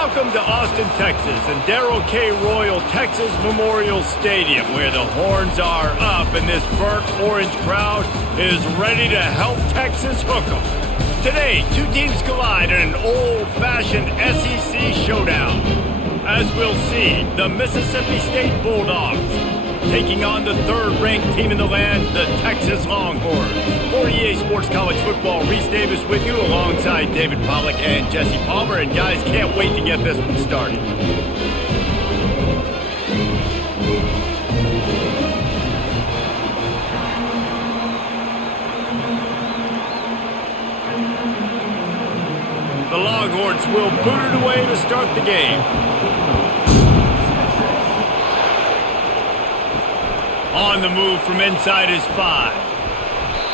Welcome to Austin, Texas, and Darrell K. Royal Texas Memorial Stadium, where the horns are up and this burnt orange crowd is ready to help Texas hook 'em. Today, two teams collide in an old-fashioned SEC showdown. As we'll see, the Mississippi State Bulldogs taking on the third-ranked team in the land, the Texas Longhorns. For EA Sports College Football, Reese Davis with you alongside David Pollack and Jesse Palmer. And guys, can't wait to get this one started. The Longhorns will boot it away to start the game. On the move from inside his 5.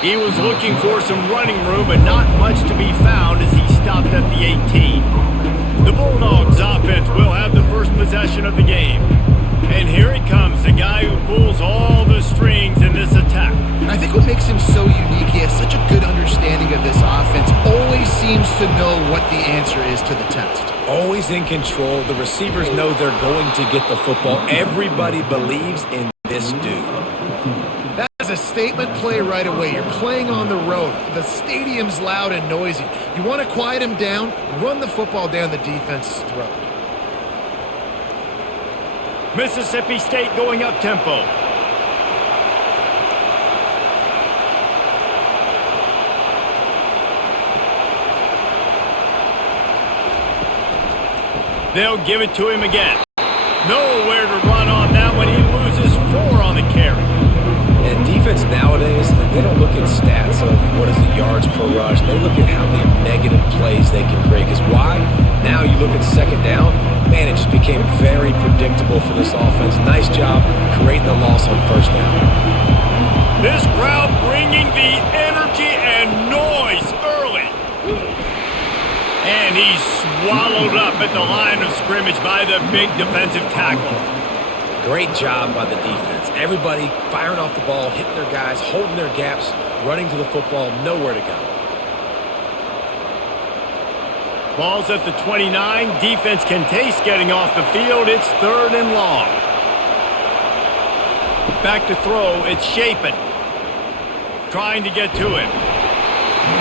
He was looking for some running room, but not much to be found as he stopped at the 18. The Bulldogs offense will have the first possession of the game. And here he comes, the guy who pulls all the strings in this attack. I think what makes him so unique, he has such a good understanding of this offense, always seems to know what the answer is to the test. Always in control. The receivers know they're going to get the football. Everybody believes in this dude. That's a statement play right away. You're playing on the road. The stadium's loud and noisy. You want to quiet him down, run the football down the defense's throat. Mississippi State going up tempo. They'll give it to him again. Nowhere to run on that one. He loses 4 on the carry. And defense nowadays, they don't look at stats of what is the yards per rush. They look at how many negative plays they can create. Because why? Now you look at second down, man, it just became very predictable for this offense. Nice job creating the loss on first down. This crowd bringing the energy and noise early. And he's swallowed up at the line of scrimmage by the big defensive tackle. Great job by the defense. Everybody firing off the ball, hitting their guys, holding their gaps, running to the football, nowhere to go. Ball's at the 29. Defense can taste getting off the field. It's 3rd and long. Back to throw. It's Shapen. Trying to get to him.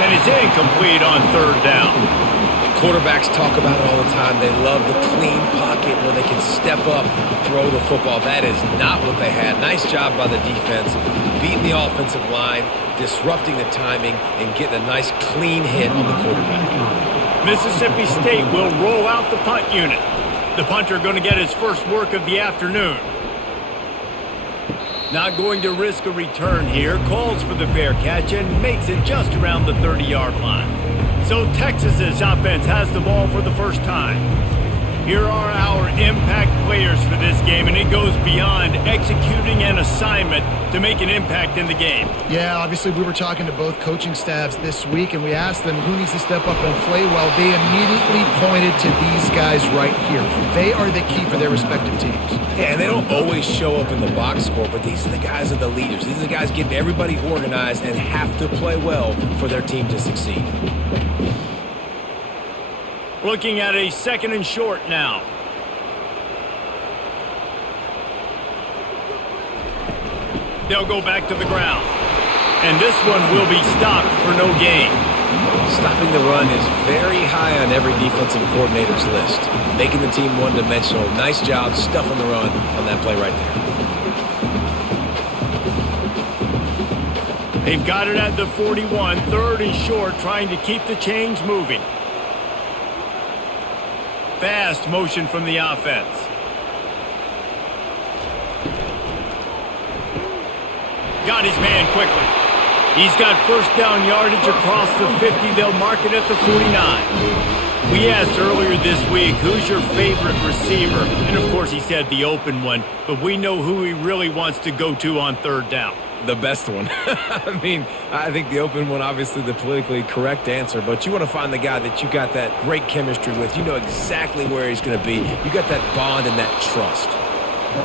And it's incomplete on 3rd down. Quarterbacks talk about it all the time. They love the clean pocket where they can step up, throw the football. That is not what they had. Nice job by the defense, beating the offensive line, disrupting the timing, and getting a nice clean hit on the quarterback. Mississippi State will roll out the punt unit. The punter going to get his first work of the afternoon. Not going to risk a return here. Calls for the fair catch and makes it just around the 30-yard line. So Texas's offense has the ball for the first time. Here are our impact players for this game, and it goes beyond executing an assignment to make an impact in the game. Yeah, obviously we were talking to both coaching staffs this week, and we asked them who needs to step up and play well. They immediately pointed to these guys right here. They are the key for their respective teams. Yeah, and they don't always show up in the box score, but these are the guys that are the leaders. These are the guys getting everybody organized and have to play well for their team to succeed. Looking at a 2nd and short now. They'll go back to the ground. And this one will be stopped for no gain. Stopping the run is very high on every defensive coordinator's list. Making the team one-dimensional. Nice job stuffing the run on that play right there. They've got it at the 41, 3rd and short, trying to keep the chains moving. Fast motion from the offense. Got his man quickly. He's got first down yardage across the 50. They'll mark it at the 49. We asked earlier this week, who's your favorite receiver? And of course he said the open one, but we know who he really wants to go to on 3rd down. The best one. I mean, I think the open one, obviously the politically correct answer, but you want to find the guy that you got that great chemistry with. You know exactly where he's going to be. You got that bond and that trust.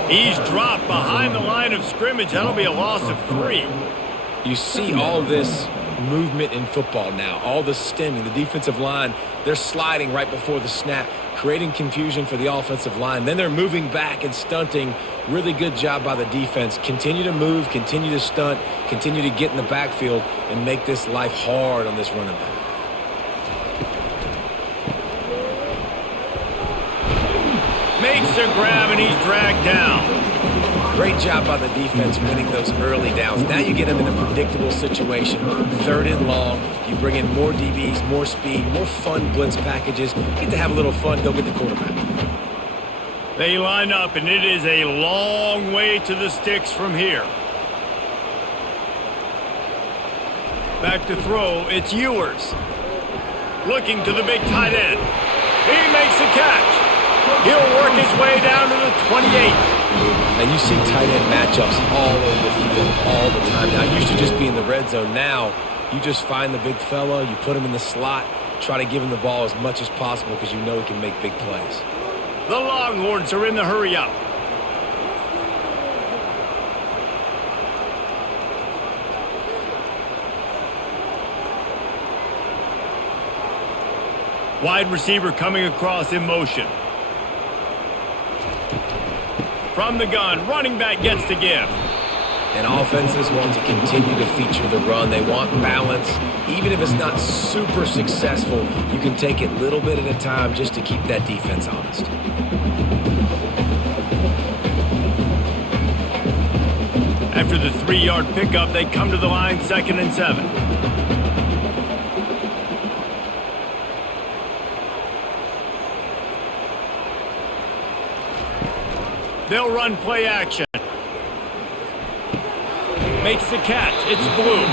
He's dropped behind the line of scrimmage. That'll be a loss of 3. You see all this movement in football now. All the stemming, the defensive line, they're sliding right before the snap, creating confusion for the offensive line. Then they're moving back and stunting. Really good job by the defense. Continue to move, continue to stunt, continue to get in the backfield and make this life hard on this running back. Makes a grab and he's dragged down. Great job by the defense winning those early downs. Now you get them in a predictable situation. 3rd and long. You bring in more DBs, more speed, more fun blitz packages. Get to have a little fun. Go get the quarterback. They line up, and it is a long way to the sticks from here. Back to throw. It's Ewers. Looking to the big tight end. He makes a catch. He'll work his way down to the 28. And you see tight end matchups all over the field all the time. Now, it used to just be in the red zone. Now, you just find the big fella, you put him in the slot, try to give him the ball as much as possible because you know he can make big plays. The Longhorns are in the hurry-up. Wide receiver coming across in motion. From the gun, running back gets to give. And offenses want to continue to feature the run. They want balance. Even if it's not super successful, you can take it little bit at a time just to keep that defense honest. After the 3-yard pickup, they come to the line, 2nd and 7. They'll run play action. Makes the catch. It's Bloom.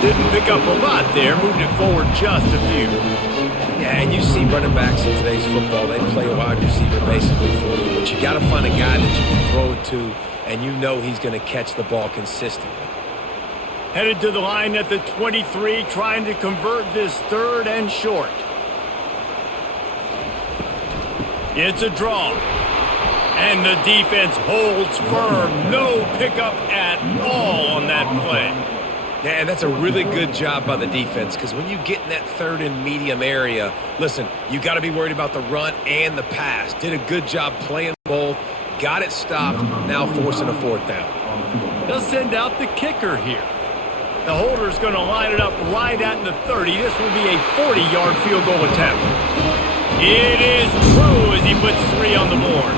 Didn't pick up a lot there. Moved it forward just a few. Yeah, and you see running backs in today's football, they play a wide receiver basically for you. But you got to find a guy that you can throw it to, and you know he's going to catch the ball consistently. Headed to the line at the 23, trying to convert this 3rd and short. It's a draw. And the defense holds firm. No pickup at all on that play. Yeah, and that's a really good job by the defense because when you get in that 3rd and medium area, listen, you got to be worried about the run and the pass. Did a good job playing both. Got it stopped. Now forcing a 4th down. They'll send out the kicker here. The holder's going to line it up right at the 30. This will be a 40-yard field goal attempt. It is true as he puts 3 on the board.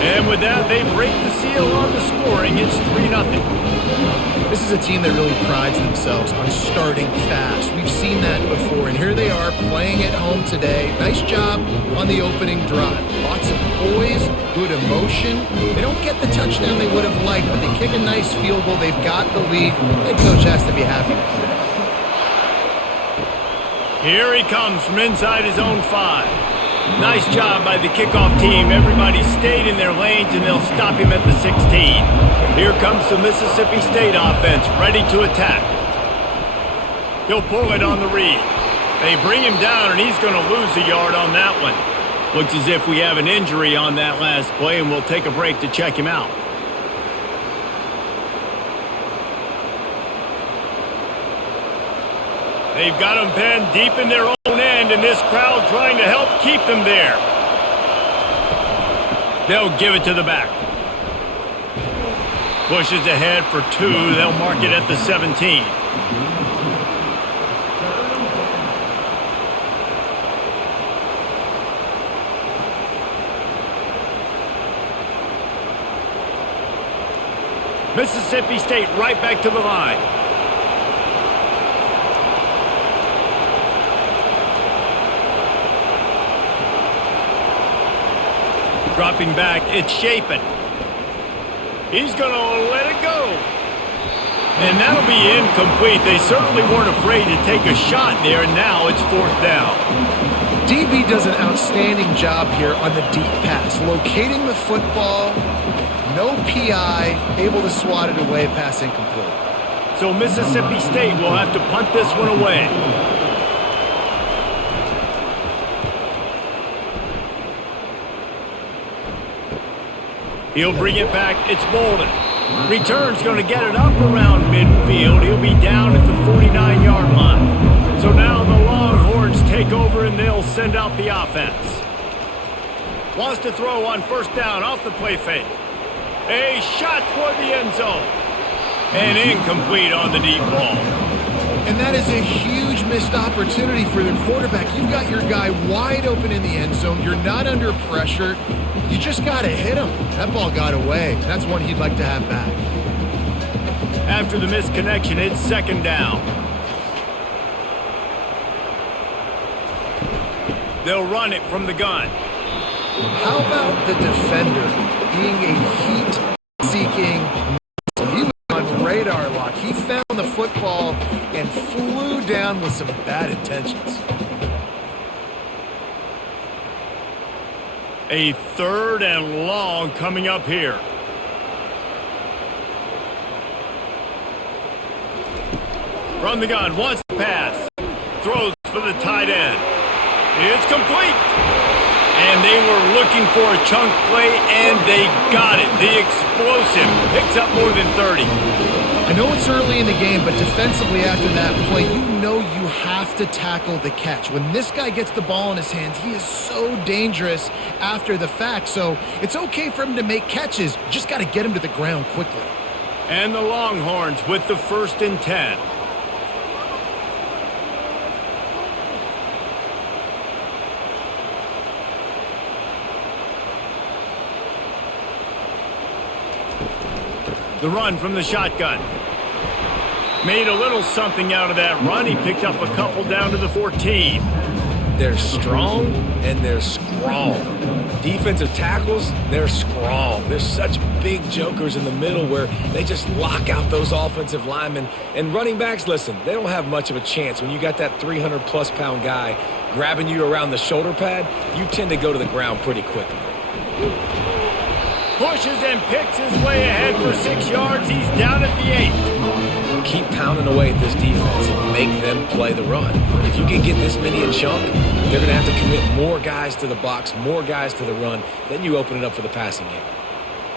And with that, they break the seal on the scoring. It's 3-0. This is a team that really prides themselves on starting fast. We've seen that before, and here they are playing at home today. Nice job on the opening drive. Lots of poise, good emotion. They don't get the touchdown they would have liked, but they kick a nice field goal. They've got the lead. Head coach has to be happy with that. Here he comes from inside his own 5. Nice job by the kickoff team. Everybody stayed in their lanes, and they'll stop him at the 16. Here comes the Mississippi State offense, ready to attack. He'll pull it on the read. They bring him down, and he's going to lose a yard on that one. Looks as if we have an injury on that last play, and we'll take a break to check him out. They've got him pinned deep in their own end, and this crowd trying to help keep them there. They'll give it to the back. Pushes ahead for 2. They'll mark it at the 17. Mississippi State right back to the line. Dropping back, it's Shapen. He's going to let it go. And that'll be incomplete. They certainly weren't afraid to take a shot there, and now it's 4th down. DB does an outstanding job here on the deep pass, locating the football, no PI, able to swat it away, pass incomplete. So Mississippi State will have to punt this one away. He'll bring it back. It's Bolden. Return's going to get it up around midfield. He'll be down at the 49-yard line. So now the Longhorns take over and they'll send out the offense. Wants to throw on first down off the play fake. A shot toward the end zone. And incomplete on the deep ball. And that is a huge missed opportunity for the quarterback. You've got your guy wide open in the end zone. You're not under pressure. You just got to hit him. That ball got away. That's one he'd like to have back. After the missed connection, it's second down. They'll run it from the gun. How about the defender being a heat-seeking muscle? He was on radar lock. He found the football and flew down with some bad intentions. A third and long coming up here. From the gun, wants to pass. Throws for the tight end. It's complete. And they were looking for a chunk play, and they got it. The explosive picks up more than 30. I know it's early in the game, but defensively after that play, you know you have to tackle the catch. When this guy gets the ball in his hands, he is so dangerous after the fact. So it's okay for him to make catches. You just got to get him to the ground quickly. And the Longhorns with the 1st and 10. The run from the shotgun. Made a little something out of that run. He picked up a couple down to the 14. They're strong and they're strong. Defensive tackles, they're strong. There's such big jokers in the middle where they just lock out those offensive linemen. And running backs, listen, they don't have much of a chance. When you got that 300-plus pound guy grabbing you around the shoulder pad, you tend to go to the ground pretty quickly. Pushes and picks his way ahead for 6 yards. He's down at the 8. Keep pounding away at this defense and make them play the run. If you can get this many a chunk, they're going to have to commit more guys to the box, more guys to the run. Then you open it up for the passing game.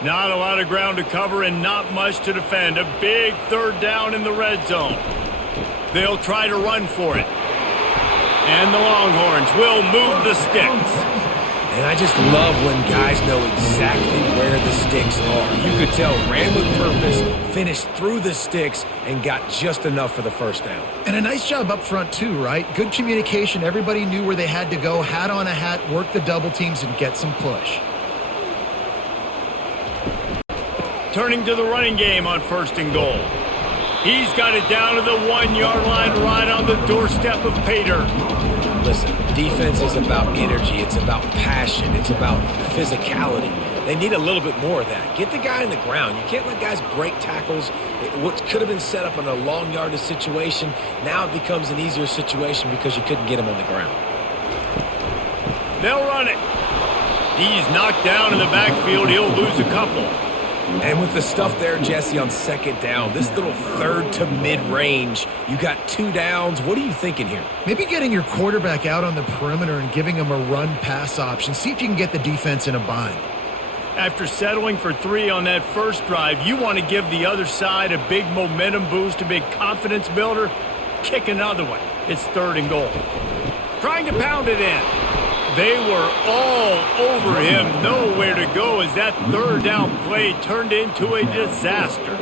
Not a lot of ground to cover and not much to defend. A big third down in the red zone. They'll try to run for it. And the Longhorns will move the sticks. And I just love when guys know exactly where the sticks are. You could tell ran with purpose, finished through the sticks, and got just enough for the first down. And a nice job up front too, right? Good communication. Everybody knew where they had to go. Hat on a hat, work the double teams, and get some push. Turning to the running game on 1st and goal. He's got it down to the 1-yard line right on the doorstep of Pater. Listen, defense is about energy. It's about passion. It's about physicality. They need a little bit more of that. Get the guy in the ground. You can't let guys break tackles. What could have been set up in a long yardage situation, now it becomes an easier situation because you couldn't get him on the ground. They'll run it. He's knocked down in the backfield. He'll lose a couple. And with the stuff there, Jesse, on 2nd down, this little third to mid-range, you got 2 downs. What are you thinking here? Maybe getting your quarterback out on the perimeter and giving him a run-pass option. See if you can get the defense in a bind. After settling for 3 on that first drive, you want to give the other side a big momentum boost, a big confidence builder. Kick another one. It's 3rd and goal. Trying to pound it in. They were all over him, nowhere to go as that 3rd down play turned into a disaster.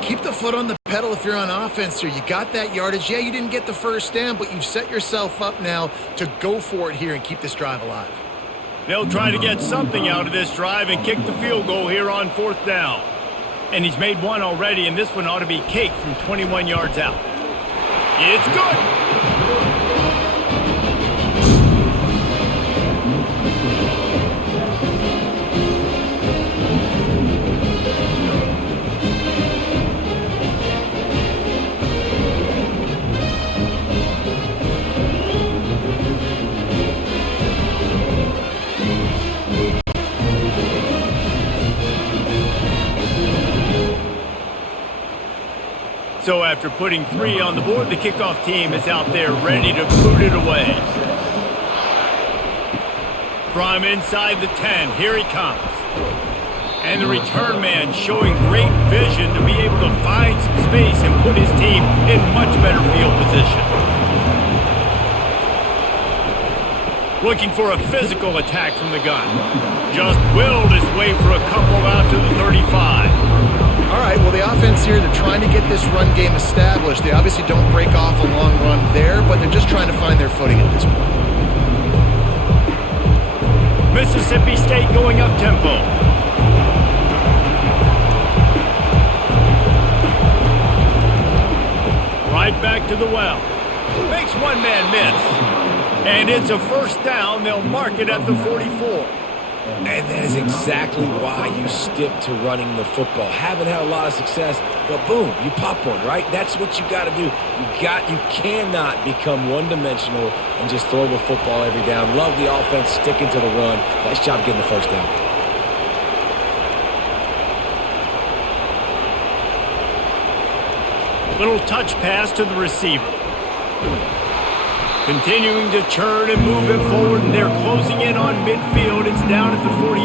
Keep the foot on the pedal if you're on offense here. You got that yardage. Yeah, you didn't get the first down, but you've set yourself up now to go for it here and keep this drive alive. They'll try to get something out of this drive and kick the field goal here on 4th down. And he's made one already, and this one ought to be caked from 21 yards out. It's good. So after putting 3 on the board, the kickoff team is out there ready to boot it away. From inside the 10, here he comes. And the return man showing great vision to be able to find some space and put his team in much better field position. Looking for a physical attack from the gun. Just willed his way for a couple out to the 35. All right, well, the offense here, they're trying to get this run game established. They obviously don't break off a long run there, but they're just trying to find their footing at this point. Mississippi State going up tempo. Right back to the well. Makes one man miss. And it's a first down. They'll mark it at the 44. And that is exactly why you stick to running the football. Haven't had a lot of success, but boom, you pop one, right? That's what you got to do. You cannot become one-dimensional and just throw the football every down. Love the offense, sticking to the run. Nice job getting the first down. Little touch pass to the receiver. Continuing to churn and move it forward, and they're closing in on midfield. It's down at the 48.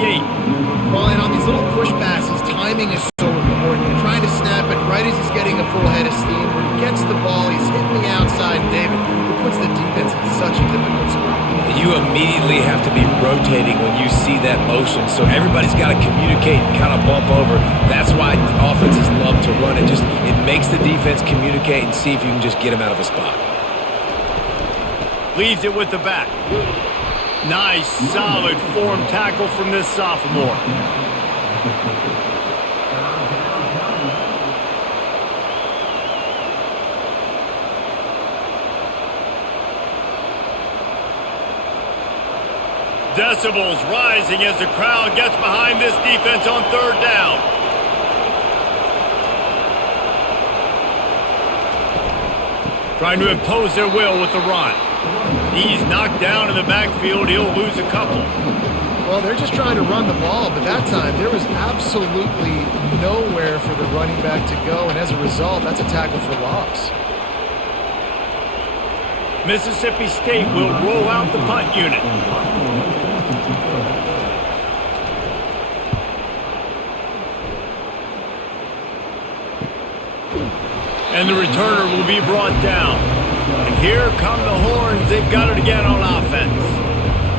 Well, and on these little push passes, timing is so important. You're trying to snap it right as he's getting a full head of steam. When he gets the ball, he's hitting the outside, David, who puts the defense in such a difficult spot. You immediately have to be rotating when you see that motion, so everybody's got to communicate and kind of bump over. That's why offenses love to run it. It makes the defense communicate and see if you can just get him out of a spot. Leaves it with the back. Nice, solid form tackle from this sophomore. Decibels rising as the crowd gets behind this defense on third down. Trying to impose their will with the run. He's knocked down in the backfield. He'll lose a couple. Well, they're just trying to run the ball, but that time there was absolutely nowhere for the running back to go, and as a result, that's a tackle for loss. Mississippi State will roll out the punt unit. And the returner will be brought down. And here come the Horns. They've got it again on offense.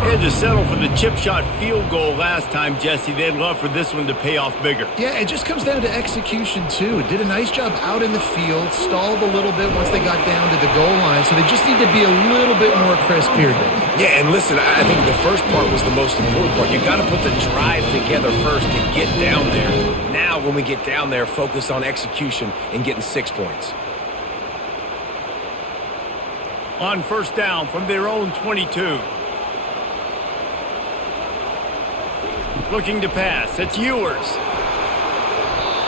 They had to settle for the chip shot field goal last time, Jesse. They'd love for this one to pay off bigger. Yeah, it just comes down to execution, too. Did a nice job out in the field, stalled a little bit once they got down to the goal line, so they just need to be a little bit more crisp here, Dave. Yeah, and listen, I think the first part was the most important part. You got to put the drive together first to get down there. Now, when we get down there, focus on execution and getting 6 points. On first down from their own 22. Looking to pass. It's Ewers.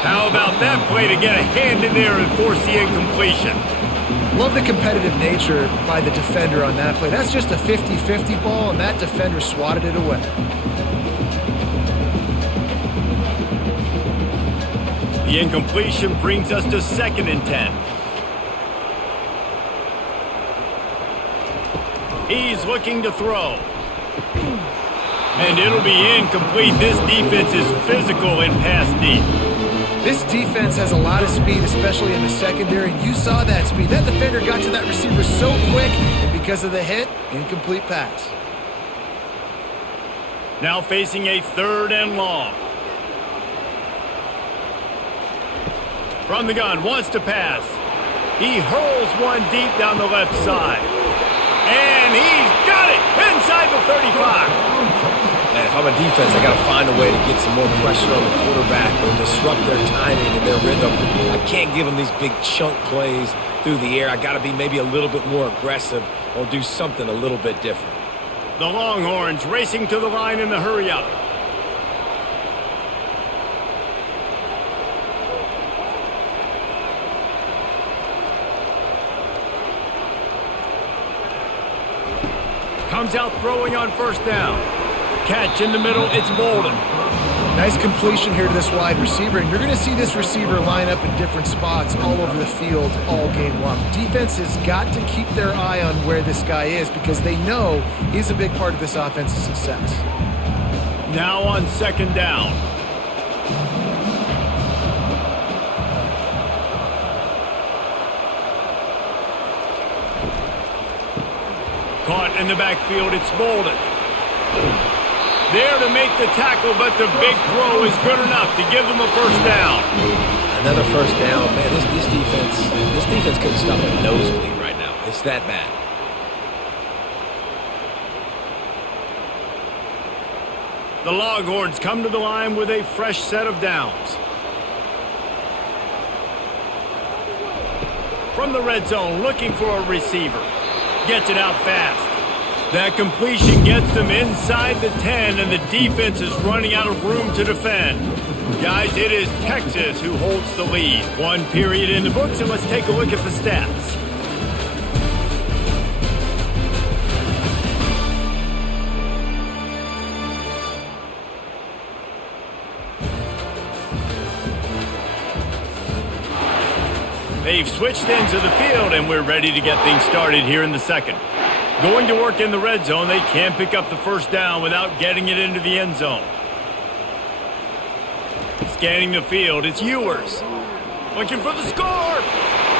How about that play to get a hand in there and force the incompletion? Love the competitive nature by the defender on that play. That's just a 50-50 ball, and that defender swatted it away. The incompletion brings us to 2nd and 10. He's looking to throw. And it'll be incomplete. This defense is physical in pass deep. This defense has a lot of speed, especially in the secondary. You saw that speed. That defender got to that receiver so quick, and because of the hit, incomplete pass. Now facing a 3rd and long. From the gun, wants to pass. He hurls one deep down the left side. And he's got it inside the 35. Man, if I'm a defense, I got to find a way to get some more pressure on the quarterback or disrupt their timing and their rhythm. I can't give them these big chunk plays through the air. I got to be maybe a little bit more aggressive or do something a little bit different. The Longhorns racing to the line in the hurry-up. Comes out throwing on first down. Catch in the middle, it's Bolden. Nice completion here to this wide receiver, and you're going to see this receiver line up in different spots all over the field all game long. Defense has got to keep their eye on where this guy is because they know he's a big part of this offense's success. Now on 2nd down. Caught in the backfield, it's Bolden. There to make the tackle, but the big throw is good enough to give them a first down. Another first down. Man, this defense couldn't stop a nosebleed right now. It's that bad. The Longhorns come to the line with a fresh set of downs. From the red zone, looking for a receiver. Gets it out fast. That completion gets them inside the 10, and the defense is running out of room to defend. Guys, it is Texas who holds the lead. One period in the books, and let's take a look at the stats. They've switched ends of the field, and we're ready to get things started here in the second. Going to work in the red zone, they can't pick up the first down without getting it into the end zone. Scanning the field, it's Ewers. Looking for the score.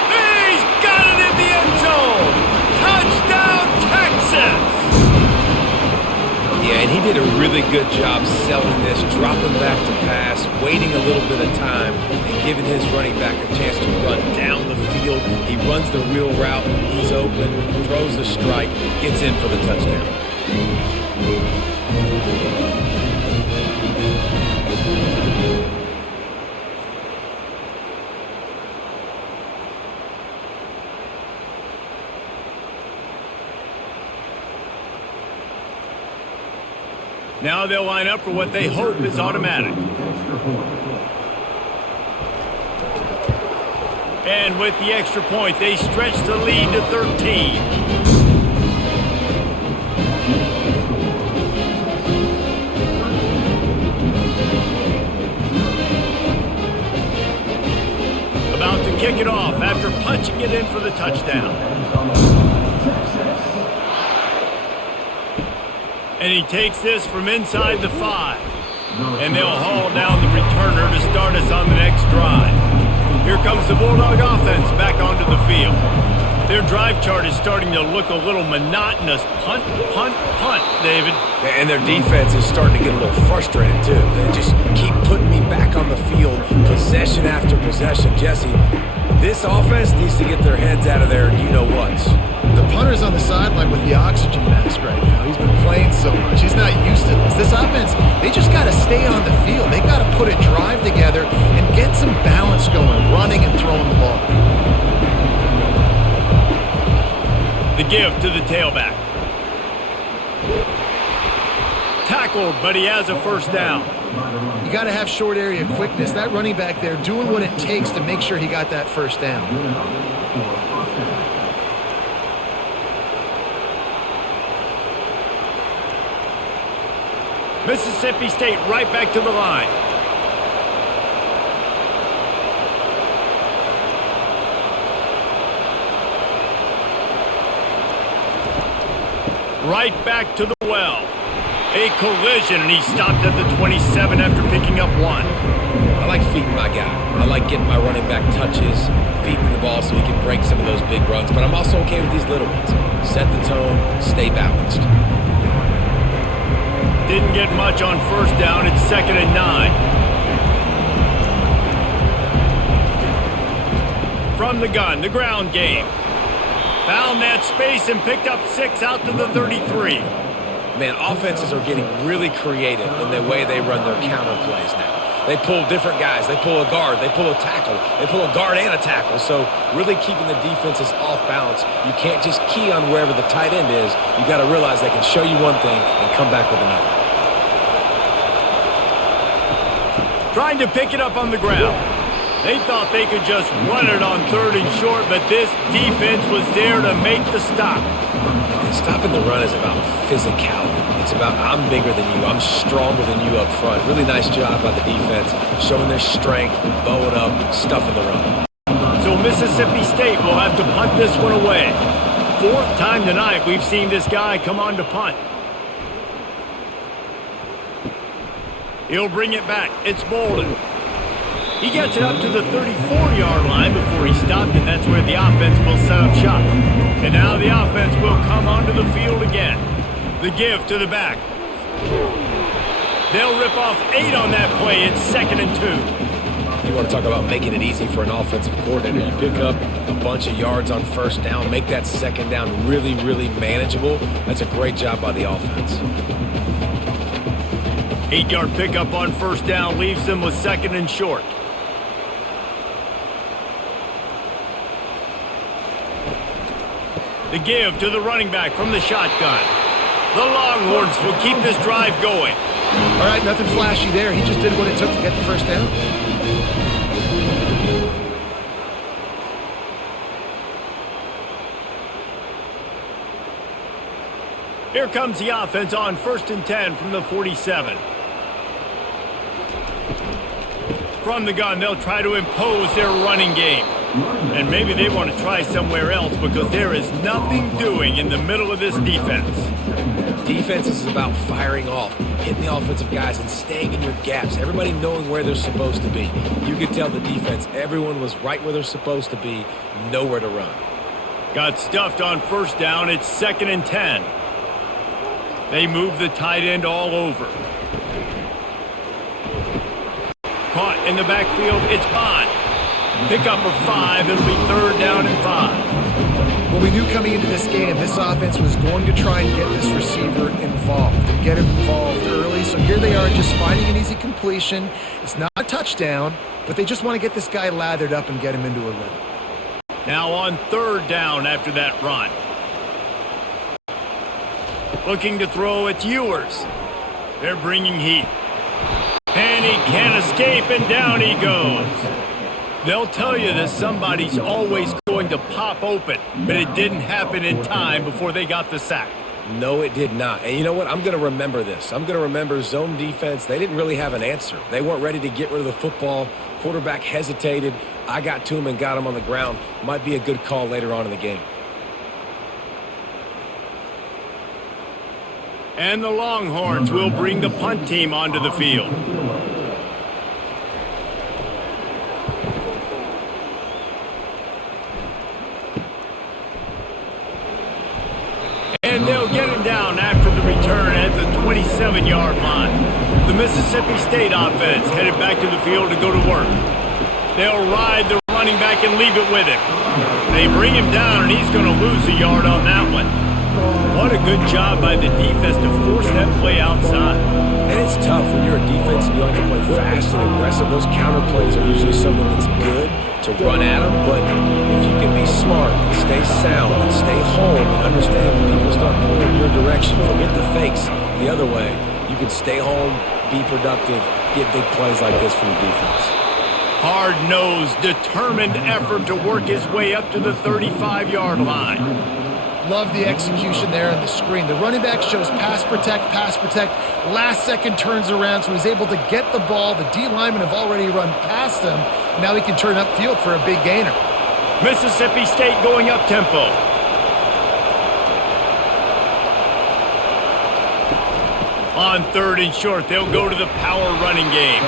He's got it in the end zone. Touchdown, Texas! Yeah, and he did a really good job selling this, dropping back to pass, waiting a little bit of time, and giving his running back a chance to run down the field. He runs the real route. He's open, throws the strike, gets in for the touchdown. Now they'll line up for what they hope is automatic. And with the extra point, they stretch the lead to 13. About to kick it off after punching it in for the touchdown. And he takes this from inside the 5. And they'll haul down the returner to start us on the next drive. Here comes the Bulldog offense back onto the field. Their drive chart is starting to look a little monotonous. Punt, punt, punt, David. And their defense is starting to get a little frustrated, too. They just keep putting me back on the field, possession after possession. Jesse, this offense needs to get their heads out of their you-know-whats. The punter's on the sideline with the oxygen mask right now. He's been playing so much. He's not used to this. This offense, they just got to stay on the field. They got to put a drive together and get some balance going, running and throwing the ball. The give to the tailback. Tackled, but he has a first down. You got to have short area quickness. That running back there doing what it takes to make sure he got that first down. Mississippi State right back to the line. Right back to the well. A collision, and he stopped at the 27 after picking up 1. I like feeding my guy. I like getting my running back touches, feeding the ball so he can break some of those big runs. But I'm also okay with these little ones. Set the tone, stay balanced. Didn't get much on first down. It's 2nd and 9. From the gun, the ground game. Found that space and picked up 6 out to the 33. Man, offenses are getting really creative in the way they run their counter plays now. They pull different guys. They pull a guard. They pull a tackle. They pull a guard and a tackle. So really keeping the defenses off balance. You can't just key on wherever the tight end is. You got to realize they can show you one thing and come back with another. Trying to pick it up on the ground. They thought they could just run it on 3rd and short, but this defense was there to make the stop. Stopping the run is about physicality. It's about I'm bigger than you. I'm stronger than you up front. Really nice job by the defense, showing their strength, bowing up, stuffing the run. So Mississippi State will have to punt this one away. 4th time tonight we've seen this guy come on to punt. He'll bring it back. It's Bolden. He gets it up to the 34-yard line before he stopped, and that's where the offense will set up shop. And now the offense will come onto the field again. The give to the back. They'll rip off 8 on that play. It's 2nd and 2. You want to talk about making it easy for an offensive coordinator. You pick up a bunch of yards on first down, make that second down really, really manageable. That's a great job by the offense. 8-yard pickup on first down leaves them with 2nd and short. The give to the running back from the shotgun. The Longhorns will keep this drive going. All right, nothing flashy there. He just did what it took to get the first down. Here comes the offense on 1st and 10 from the 47. From the gun, they'll try to impose their running game. And maybe they want to try somewhere else because there is nothing doing in the middle of this defense. Defense is about firing off, hitting the offensive guys and staying in your gaps. Everybody knowing where they're supposed to be. You could tell the defense, everyone was right where they're supposed to be, nowhere to run. Got stuffed on first down. It's 2nd and 10. They move the tight end all over. Caught in the backfield, it's Bond. Pick up a 5, it'll be 3rd down and 5. Well, we knew coming into this game, this offense was going to try and get this receiver involved and get him involved early. So here they are just finding an easy completion. It's not a touchdown, but they just want to get this guy lathered up and get him into a rhythm. Now on 3rd down after that run. Looking to throw, it's Ewers. They're bringing heat. And he can't escape, and down he goes. They'll tell you that somebody's always going to pop open, but it didn't happen in time before they got the sack. No, it did not. And you know what? I'm going to remember this. I'm going to remember zone defense. They didn't really have an answer. They weren't ready to get rid of the football. Quarterback hesitated. I got to him and got him on the ground. Might be a good call later on in the game. And the Longhorns will bring the punt team onto the field. And they'll get him down after the return at the 27-yard line. The Mississippi State offense headed back to the field to go to work. They'll ride the running back and leave it with him. They bring him down, and he's going to lose a yard on that one. What a good job by the defense to force that play outside. And it's tough when you're a defense and you like to play fast and aggressive. Those counter plays are usually something that's good to run at them. But if you can be smart and stay sound and stay home and understand when people start pulling your direction, forget the fakes the other way, you can stay home, be productive, get big plays like this from the defense. Hard-nosed, determined effort to work his way up to the 35-yard line. Love the execution there on the screen. The running back shows pass protect. Last second turns around, so he's able to get the ball. The D linemen have already run past him. Now he can turn upfield for a big gainer. Mississippi State going up tempo. On 3rd and short, they'll go to the power running game.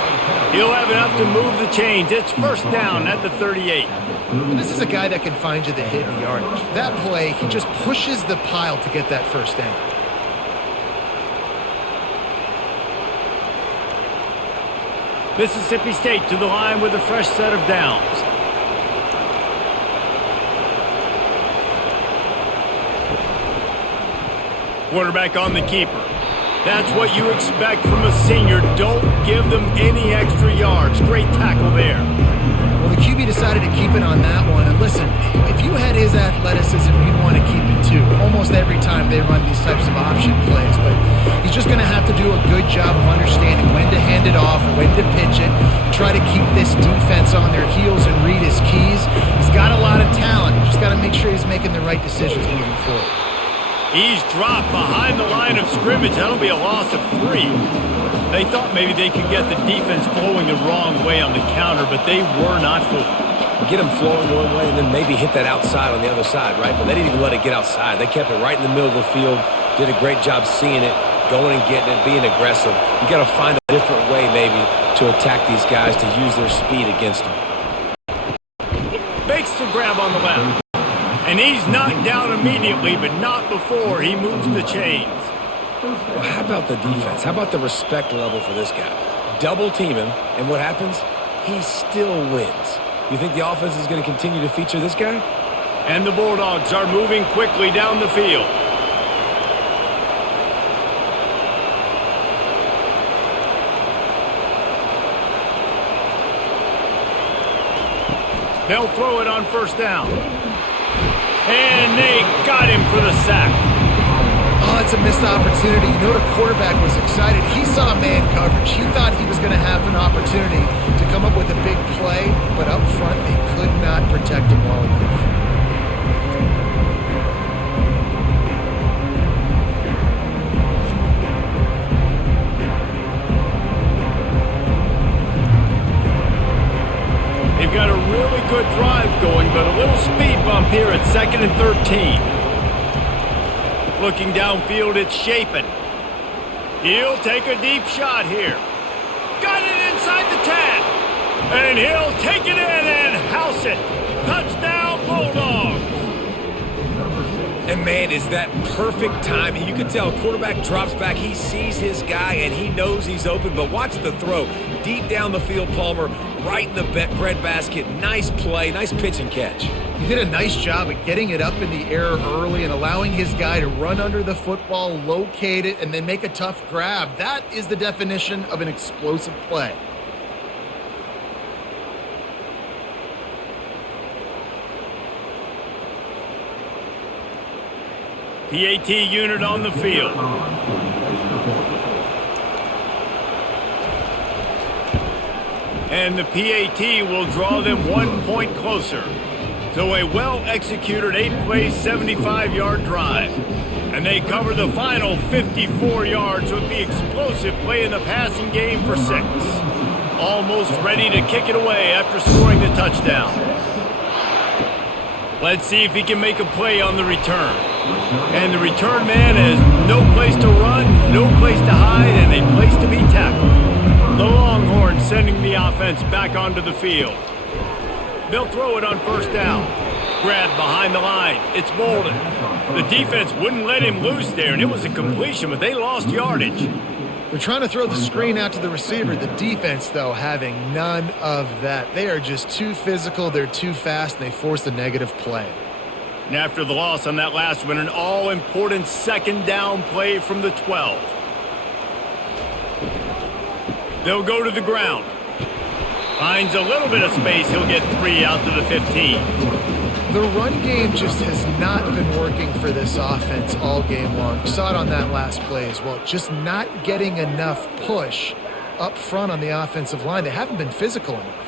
He'll have enough to move the chains. It's 1st down at the 38. And this is a guy that can find you the hidden yardage. That play, he just pushes the pile to get that first down. Mississippi State to the line with a fresh set of downs. Quarterback on the keeper. That's what you expect from a senior. Don't give them any extra yards. Great tackle there. Well, the QB decided to keep it on that one. And listen, if you had his athleticism, you'd want to keep it too. Almost every time they run these types of option plays. But he's just going to have to do a good job of understanding when to hand it off, when to pitch it, try to keep this defense on their heels and read his keys. He's got a lot of talent. Just got to make sure he's making the right decisions moving forward. He's dropped behind the line of scrimmage. That'll be a loss of 3. They thought maybe they could get the defense flowing the wrong way on the counter, but they were not fooled. Get them flowing one way and then maybe hit that outside on the other side, right? But they didn't even let it get outside. They kept it right in the middle of the field, did a great job seeing it, going and getting it, being aggressive. You got to find a different way maybe to attack these guys to use their speed against them. Makes the grab on the left. And he's knocked down immediately, but not before he moves the chains. Well, how about the defense? How about the respect level for this guy? Double team him, and what happens? He still wins. You think the offense is going to continue to feature this guy? And the Bulldogs are moving quickly down the field. They'll throw it on first down. And they got him for the sack. Oh, it's a missed opportunity. You know the quarterback was excited. He saw man coverage. He thought he was going to have an opportunity to come up with a big play, but up front they could not protect him well enough. They've got a really good drive going, but a little speed bump here at 2nd and 13. Looking downfield, it's Shapen. He'll take a deep shot here. Got it inside the 10. And he'll take it in and house it. Touchdown, Bulldogs. And man, is that perfect timing. You can tell quarterback drops back. He sees his guy, and he knows he's open. But watch the throw. Deep down the field, Palmer, right in the breadbasket. Nice play, nice pitch and catch. He did a nice job of getting it up in the air early and allowing his guy to run under the football, locate it, and then make a tough grab. That is the definition of an explosive play. PAT unit on the field. And the PAT will draw them 1 point closer. So a well-executed 8-play, 75-yard drive. And they cover the final 54 yards with the explosive play in the passing game for 6. Almost ready to kick it away after scoring the touchdown. Let's see if he can make a play on the return. And the return man has no place to run, no place to hide, and a place to be tackled. The Longhorns sending the offense back onto the field. They'll throw it on first down. Grabbed behind the line. It's Bolden. The defense wouldn't let him loose there, and it was a completion, but they lost yardage. They're trying to throw the screen out to the receiver. The defense, though, having none of that. They are just too physical. They're too fast, and they force a negative play. And after the loss on that last one, an all-important 2nd down play from the 12. They'll go to the ground. Finds a little bit of space. He'll get 3 out to the 15. The run game just has not been working for this offense all game long. You saw it on that last play as well. Just not getting enough push up front on the offensive line. They haven't been physical enough.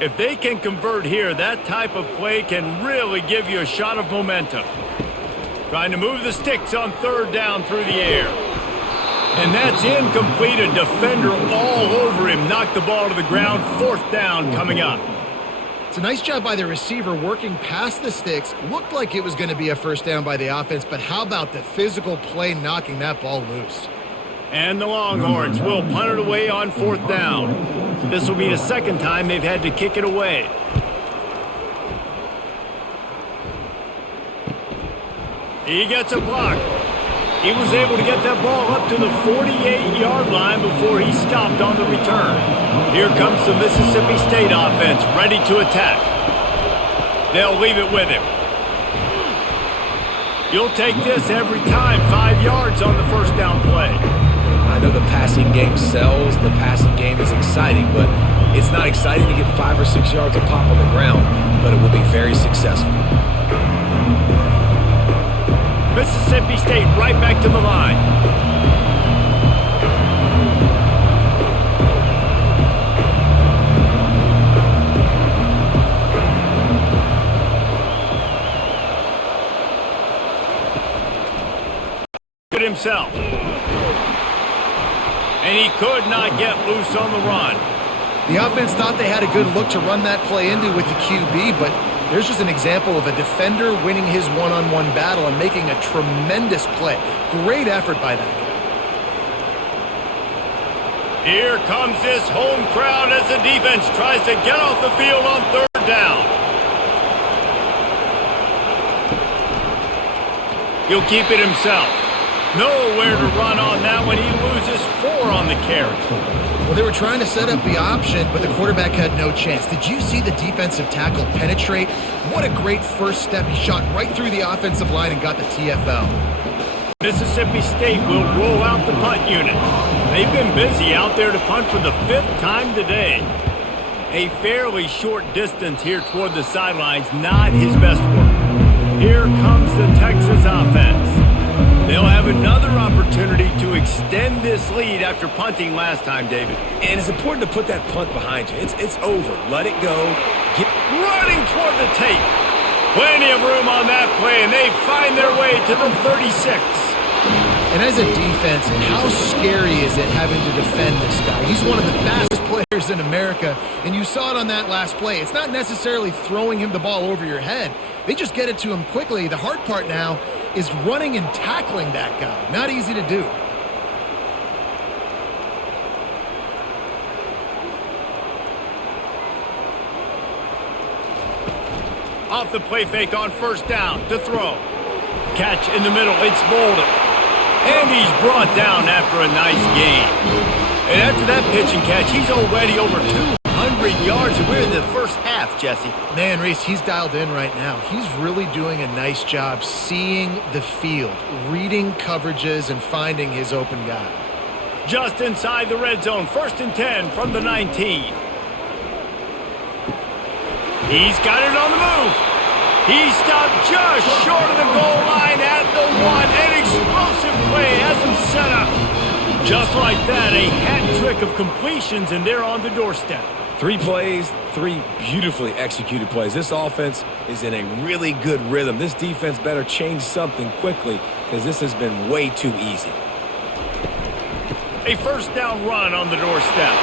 If they can convert here, that type of play can really give you a shot of momentum. Trying to move the sticks on 3rd down through the air. And that's incomplete. A defender all over him. Knocked the ball to the ground. 4th down coming up. It's a nice job by the receiver working past the sticks. Looked like it was going to be a first down by the offense, but how about the physical play knocking that ball loose? And the Longhorns will punt it away on 4th down. This will be the 2nd time they've had to kick it away. He gets a block. He was able to get that ball up to the 48-yard line before he stopped on the return. Here comes the Mississippi State offense ready to attack. They'll leave it with him. You'll take this every time. 5 yards on the first down play. I know the passing game sells, the passing game is exciting, but it's not exciting to get 5 or 6 yards of pop on the ground, but it will be very successful. Mississippi State right back to the line. Himself. And he could not get loose on the run. The offense thought they had a good look to run that play into with the QB, but there's just an example of a defender winning his one-on-one battle and making a tremendous play. Great effort by that guy. Here comes this home crowd as the defense tries to get off the field on 3rd down. He'll keep it himself. Nowhere to run on that one. He loses 4 on the carry. Well, they were trying to set up the option, but the quarterback had no chance. Did you see the defensive tackle penetrate? What a great first step. He shot right through the offensive line and got the TFL. Mississippi State will roll out the punt unit. They've been busy out there to punt for the 5th time today. A fairly short distance here toward the sidelines, not his best work. Here comes the Texas offense. They'll have another opportunity to extend this lead after punting last time, David. And it's important to put that punt behind you. It's over. Let it go. Get running toward the tape. Plenty of room on that play, and they find their way to the 36. And as a defense, how scary is it having to defend this guy? He's one of the fastest players in America, and you saw it on that last play. It's not necessarily throwing him the ball over your head. They just get it to him quickly. The hard part now is running and tackling that guy. Not easy to do. Off the play fake on first down to throw. Catch in the middle. It's Bolden. And he's brought down after a nice gain. And after that pitch and catch, he's already over 200 yards. And we're in the first half, Jesse. Man, Reese, he's dialed in right now. He's really doing a nice job seeing the field, reading coverages, and finding his open guy. Just inside the red zone, 1st and 10 from the 19. He's got it on the move. He stopped just short of the goal line at the 1. An explosive play has him set up. Just like that, a hat trick of completions, and they're on the doorstep. 3 plays, 3 beautifully executed plays. This offense is in a really good rhythm. This defense better change something quickly because this has been way too easy. A first down run on the doorstep.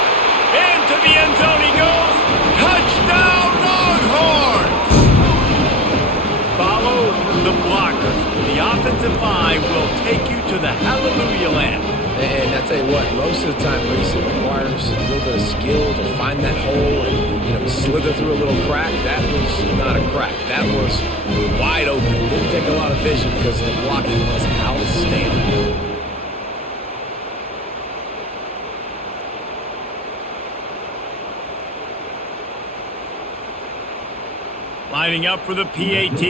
Into the end zone he goes. Touchdown, Longhorns! Follow the blockers. The offensive line will take you to the Hallelujah land. And I tell you what, most of the time, Reese, it requires a little bit of skill to find that hole and, slither through a little crack. That was not a crack. That was wide open. Didn't take a lot of vision because the blocking was outstanding. Lining up for the PAT.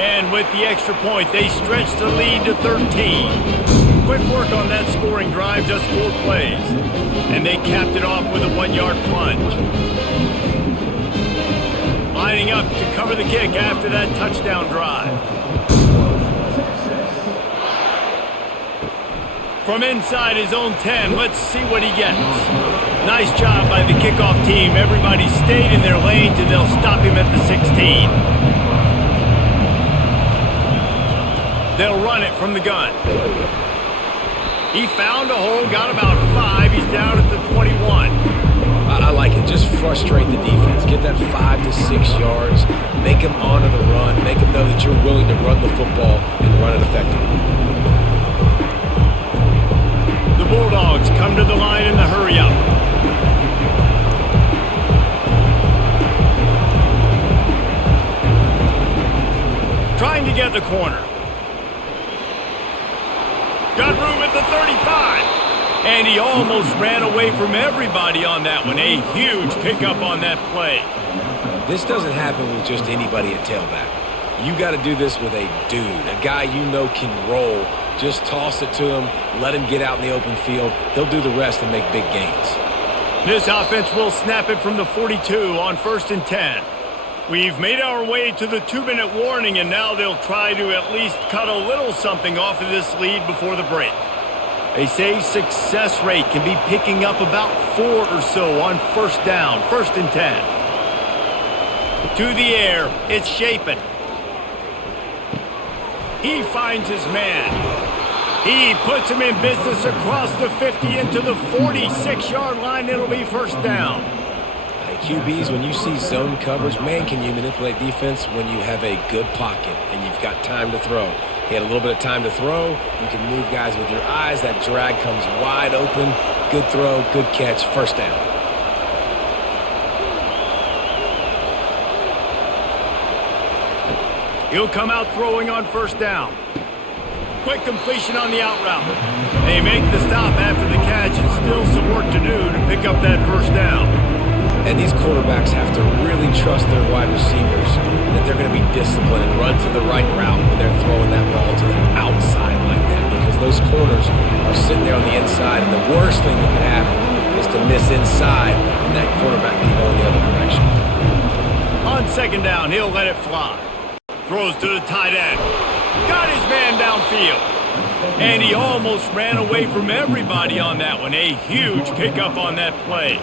And with the extra point, they stretch the lead to 13. Quick work on that scoring drive, just 4 plays. And they capped it off with a 1-yard plunge. Lining up to cover the kick after that touchdown drive. From inside his own 10, let's see what he gets. Nice job by the kickoff team. Everybody stayed in their lanes, and they'll stop him at the 16. They'll run it from the gun. He found a hole, got about 5. He's down at the 21. I like it. Just frustrate the defense. Get that 5 to 6 yards. Make them honor the run. Make them know that you're willing to run the football and run it effectively. The Bulldogs come to the line in the hurry-up. Trying to get the corner. Got room at the 35. And he almost ran away from everybody on that one. A huge pickup on that play. This doesn't happen with just anybody at tailback. You got to do this with a dude, a guy you know can roll. Just toss it to him, let him get out in the open field. He'll do the rest and make big gains. This offense will snap it from the 42 on 1st and 10. We've made our way to the 2-minute warning, and now they'll try to at least cut a little something off of this lead before the break. They say success rate can be picking up about 4 or so on 1st down, 1st and 10. To the air, it's Shapen. He finds his man. He puts him in business across the 50 into the 46-yard line. It'll be 1st down. QBs, when you see zone coverage, man, can you manipulate defense when you have a good pocket and you've got time to throw. He had a little bit of time to throw. You can move guys with your eyes. That drag comes wide open. Good throw, good catch, 1st down. He'll come out throwing on first down. Quick completion on the out route. They make the stop after the catch and still some work to do to pick up that first down. And these quarterbacks have to really trust their wide receivers that they're going to be disciplined and run to the right route when they're throwing that ball to the outside like that, because those corners are sitting there on the inside, and the worst thing that can happen is to miss inside and that quarterback can go in the other direction. On second down, he'll let it fly. Throws to the tight end. Got his man downfield. And he almost ran away from everybody on that one. A huge pickup on that play.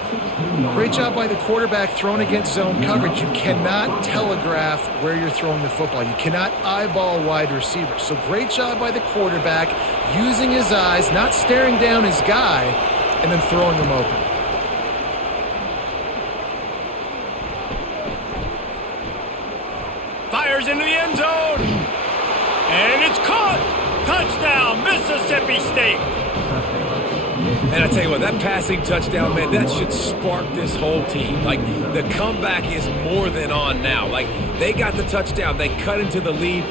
Great job by the quarterback throwing against zone coverage. You cannot telegraph where you're throwing the football. You cannot eyeball wide receivers. So great job by the quarterback using his eyes, not staring down his guy, and then throwing him open. Fires into the end zone. And it's caught. Touchdown, Mississippi State. And I tell you what, that passing touchdown, man, that should spark this whole team. Like, the comeback is more than on now. Like, they got the touchdown. They cut into the lead.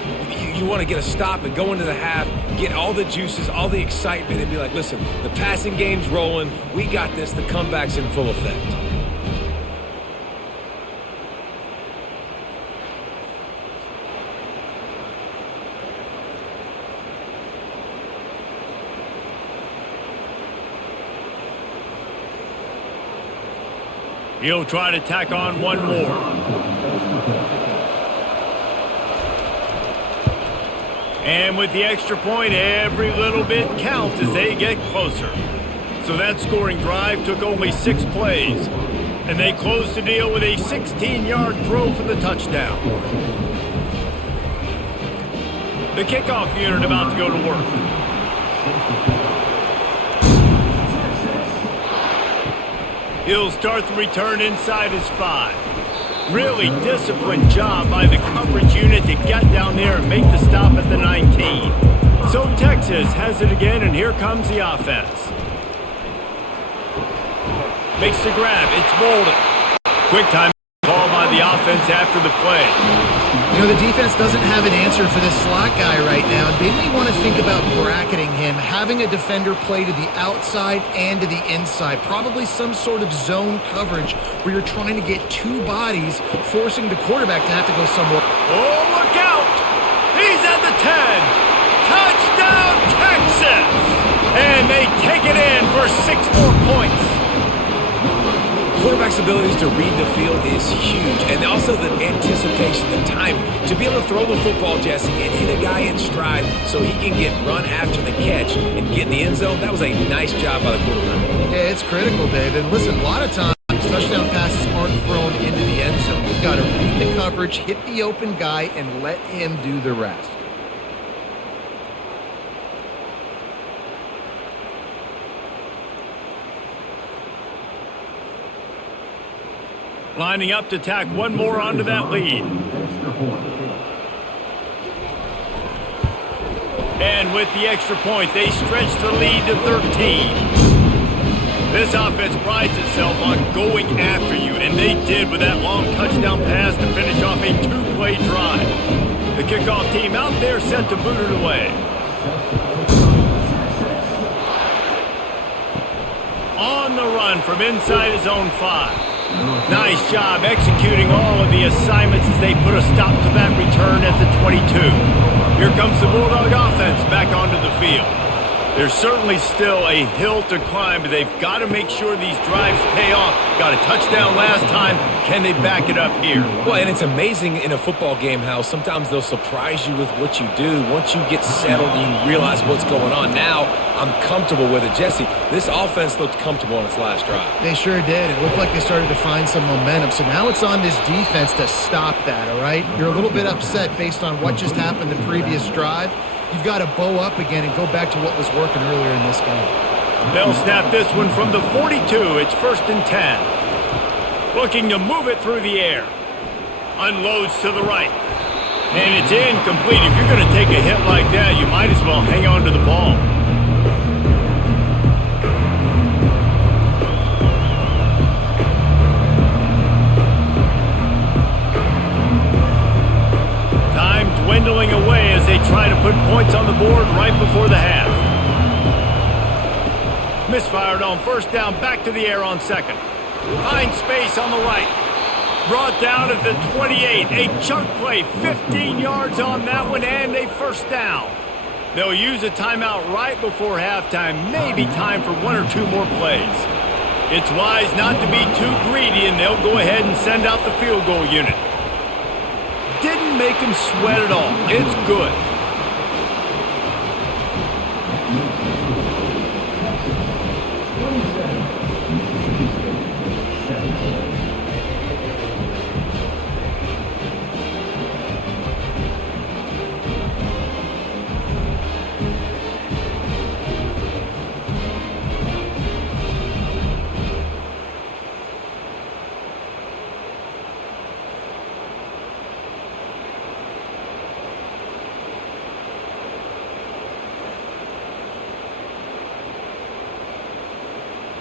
You want to get a stop and go into the half, get all the juices, all the excitement, and be like, listen, the passing game's rolling. We got this. The comeback's in full effect. He'll try to tack on one more. And with the extra point, every little bit counts as they get closer. So that scoring drive took only 6 plays. And they closed the deal with a 16-yard throw for the touchdown. The kickoff unit about to go to work. He'll start the return inside his 5. Really disciplined job by the coverage unit to get down there and make the stop at the 19. So Texas has it again, and here comes the offense. Makes the grab. It's Bolden. Quick time call by the offense after the play. You know, the defense doesn't have an answer for this slot guy right now. They may want to think about bracketing him, having a defender play to the outside and to the inside. Probably some sort of zone coverage where you're trying to get 2 bodies, forcing the quarterback to have to go somewhere. Oh, look out! He's at the 10. Touchdown, Texas! And they take it in for 6 more points. Quarterback's abilities to read the field is huge, and also the anticipation, the time to be able to throw the football, Jesse, and hit a guy in stride so he can get run after the catch and get in the end zone. That was a nice job by the quarterback. Yeah, it's critical, David. Listen, a lot of times touchdown passes aren't thrown into the end zone. You've got to read the coverage, hit the open guy, and let him do the rest. Lining up to tack one more onto that lead. And with the extra point, they stretch the lead to 13. This offense prides itself on going after you, and they did with that long touchdown pass to finish off a 2-play drive. The kickoff team out there set to boot it away. On the run from inside his own 5. Nice job executing all of the assignments as they put a stop to that return at the 22. Here comes the Bulldog offense back onto the field. There's certainly still a hill to climb, but they've got to make sure these drives pay off. Got a touchdown last time. Can they back it up here? Well, and it's amazing in a football game how sometimes they'll surprise you with what you do. Once you get settled and you realize what's going on, now I'm comfortable with it. Jesse, this offense looked comfortable on its last drive. They sure did. It looked like they started to find some momentum. So now it's on this defense to stop that, all right? You're a little bit upset based on what just happened the previous drive. You've got to bow up again and go back to what was working earlier in this game. They'll snap this one from the 42. It's 1st and 10. Looking to move it through the air. Unloads to the right. And it's incomplete. If you're going to take a hit like that, you might as well hang on to the ball. dwindling away as they try to put points on the board right before the half. Misfired on first down, back to the air on second. Finds space on the right. Brought down at the 28. A chunk play, 15 yards on that one, and a first down. They'll use a timeout right before halftime, maybe time for one or two more plays. It's wise not to be too greedy, and they'll go ahead and send out the field goal unit. Didn't make him sweat at all. It's good.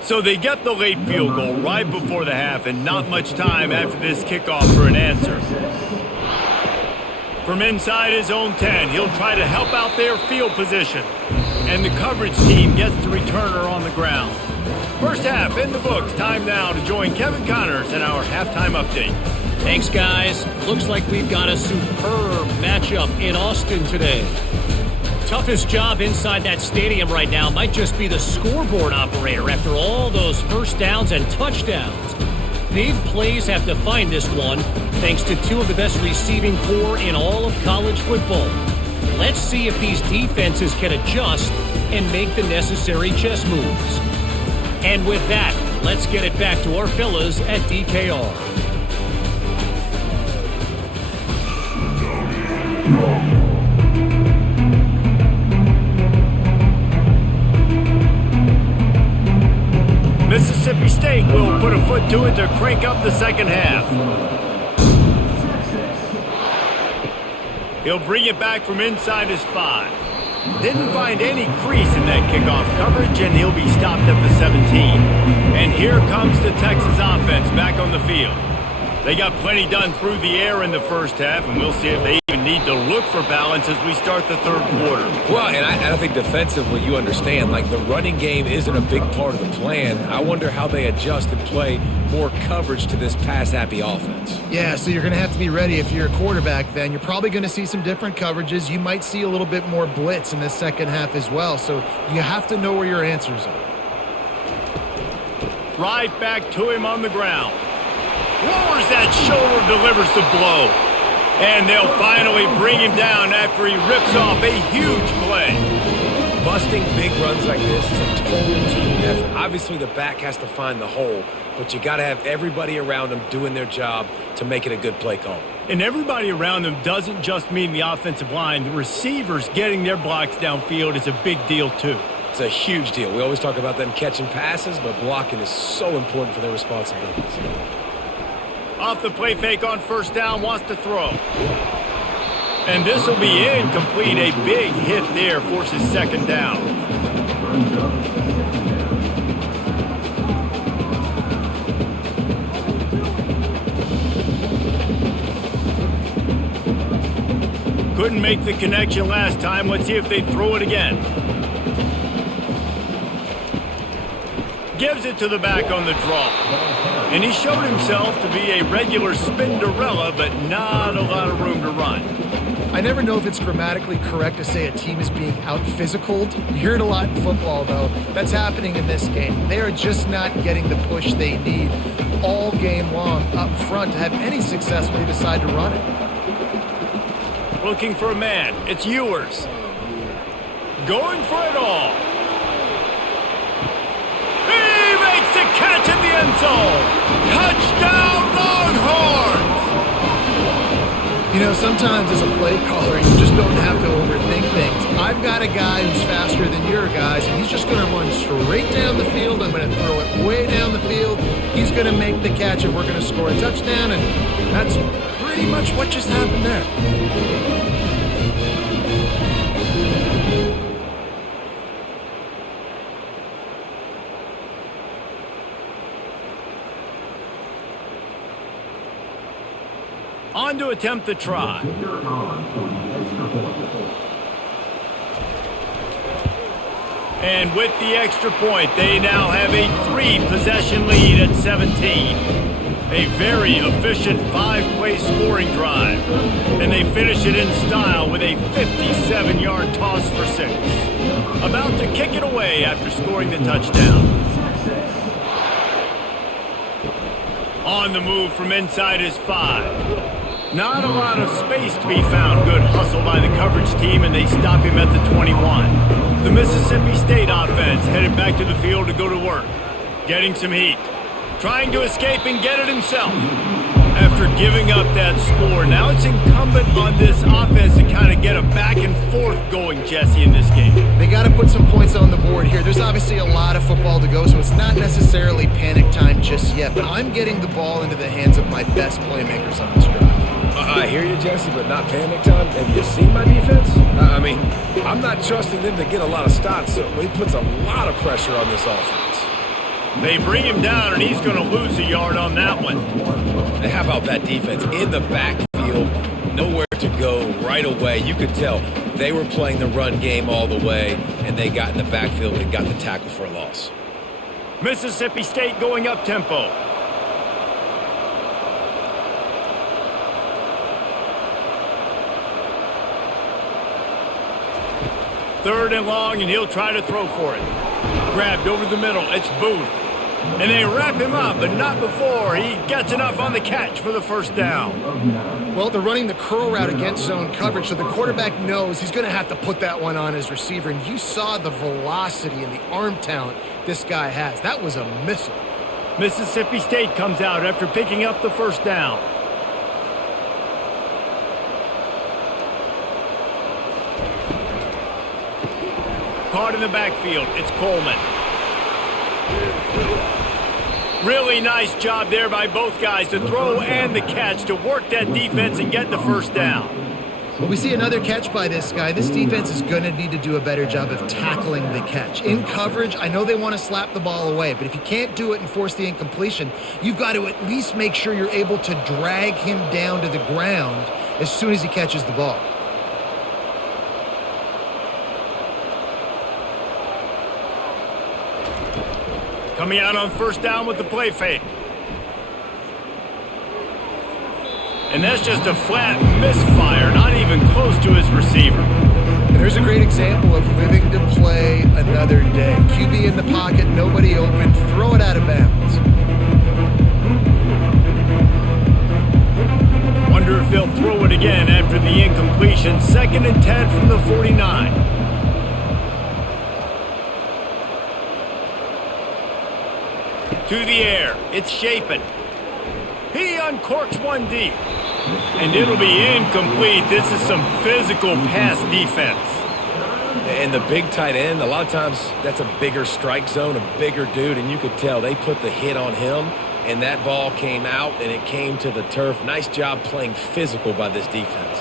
So they get the late field goal right before the half, and not much time after this kickoff for an answer. From inside his own 10, he'll try to help out their field position. And the coverage team gets the returner on the ground. First half in the books. Time now to join Kevin Connors in our halftime update. Thanks, guys. Looks like we've got a superb matchup in Austin today. Toughest job inside that stadium right now might just be the scoreboard operator after all those first downs and touchdowns. Big plays have defined this one, thanks to two of the best receiving corps in all of college football. Let's see if these defenses can adjust and make the necessary chess moves. And with that, let's get it back to our fellas at DKR. Mississippi State will put a foot to it to crank up the second half. He'll bring it back from inside his 5. Didn't find any crease in that kickoff coverage, and he'll be stopped at the 17. And here comes the Texas offense back on the field. They got plenty done through the air in the first half, and we'll see if they even need to look for balance as we start the third quarter. Well, and I think defensively, you understand, like the running game isn't a big part of the plan. I wonder how they adjust and play more coverage to this pass-happy offense. Yeah, so you're going to have to be ready if you're a quarterback then. You're probably going to see some different coverages. You might see a little bit more blitz in the second half as well, so you have to know where your answers are. Right back to him on the ground. Lowers that shoulder, delivers the blow. And they'll finally bring him down after he rips off a huge play. Busting big runs like this is a total team effort. Obviously, the back has to find the hole, but you got to have everybody around them doing their job to make it a good play call. And everybody around them doesn't just mean the offensive line. The receivers getting their blocks downfield is a big deal, too. It's a huge deal. We always talk about them catching passes, but blocking is so important for their responsibilities. Off the play fake on first down, wants to throw. And this will be incomplete. A big hit there forces second down. Couldn't make the connection last time. Let's see if they throw it again. Gives it to the back on the draw. And he showed himself to be a regular Spinderella, but not a lot of room to run. I never know if it's grammatically correct to say a team is being out-physicaled. You hear it a lot in football, though. That's happening in this game. They are just not getting the push they need all game long up front to have any success when they decide to run it. Looking for a man. It's Ewers. Going for it all. He makes a catch in the end zone. Touchdown, Longhorns! You know, sometimes as a play caller, you just don't have to overthink things. I've got a guy who's faster than your guys, and he's just going to run straight down the field. I'm going to throw it way down the field. He's going to make the catch, and we're going to score a touchdown, and that's pretty much what just happened there. On to attempt the try. And with the extra point, they now have a 3-possession lead at 17. A very efficient 5-play scoring drive. And they finish it in style with a 57-yard toss for 6. About to kick it away after scoring the touchdown. On the move from inside his 5. Not a lot of space to be found. Good hustle by the coverage team, and they stop him at the 21. The Mississippi State offense headed back to the field to go to work. Getting some heat. Trying to escape and get it himself. After giving up that score, now it's incumbent on this offense to kind of get a back and forth going, Jesse, in this game. They got to put some points on the board here. There's obviously a lot of football to go, so it's not necessarily panic time just yet, but I'm getting the ball into the hands of my best playmakers on this drive. I hear you, Jesse, but not panic time. Have you seen my defense? I mean, I'm not trusting them to get a lot of stops, so it puts a lot of pressure on this offense. They bring him down, and he's going to lose a yard on that one. And how about that defense in the backfield? Nowhere to go right away. You could tell they were playing the run game all the way, and they got in the backfield and got the tackle for a loss. Mississippi State going up tempo. Third and long, and he'll try to throw for it. Grabbed over the middle. It's Booth. And they wrap him up, but not before he gets enough on the catch for the first down. Well, they're running the curl route against zone coverage, so the quarterback knows he's going to have to put that one on his receiver. And you saw the velocity and the arm talent this guy has. That was a missile. Mississippi State comes out after picking up the first down. Caught in the backfield. It's Coleman. Really nice job there by both guys to throw and the catch to work that defense and get the first down. Well, we see another catch by this guy. This defense is going to need to do a better job of tackling the catch. In coverage, I know they want to slap the ball away, but if you can't do it and force the incompletion, you've got to at least make sure you're able to drag him down to the ground as soon as he catches the ball. Coming out on first down with the play fake. And that's just a flat misfire, not even close to his receiver. And there's a great example of living to play another day. QB in the pocket, nobody open, throw it out of bounds. Wonder if they'll throw it again after the incompletion. 2nd and 10 from the 49. To the air. It's Shapen. He uncorks one deep. And it'll be incomplete. This is some physical pass defense. And the big tight end, a lot of times that's a bigger strike zone, a bigger dude, and you could tell they put the hit on him, and that ball came out, and it came to the turf. Nice job playing physical by this defense.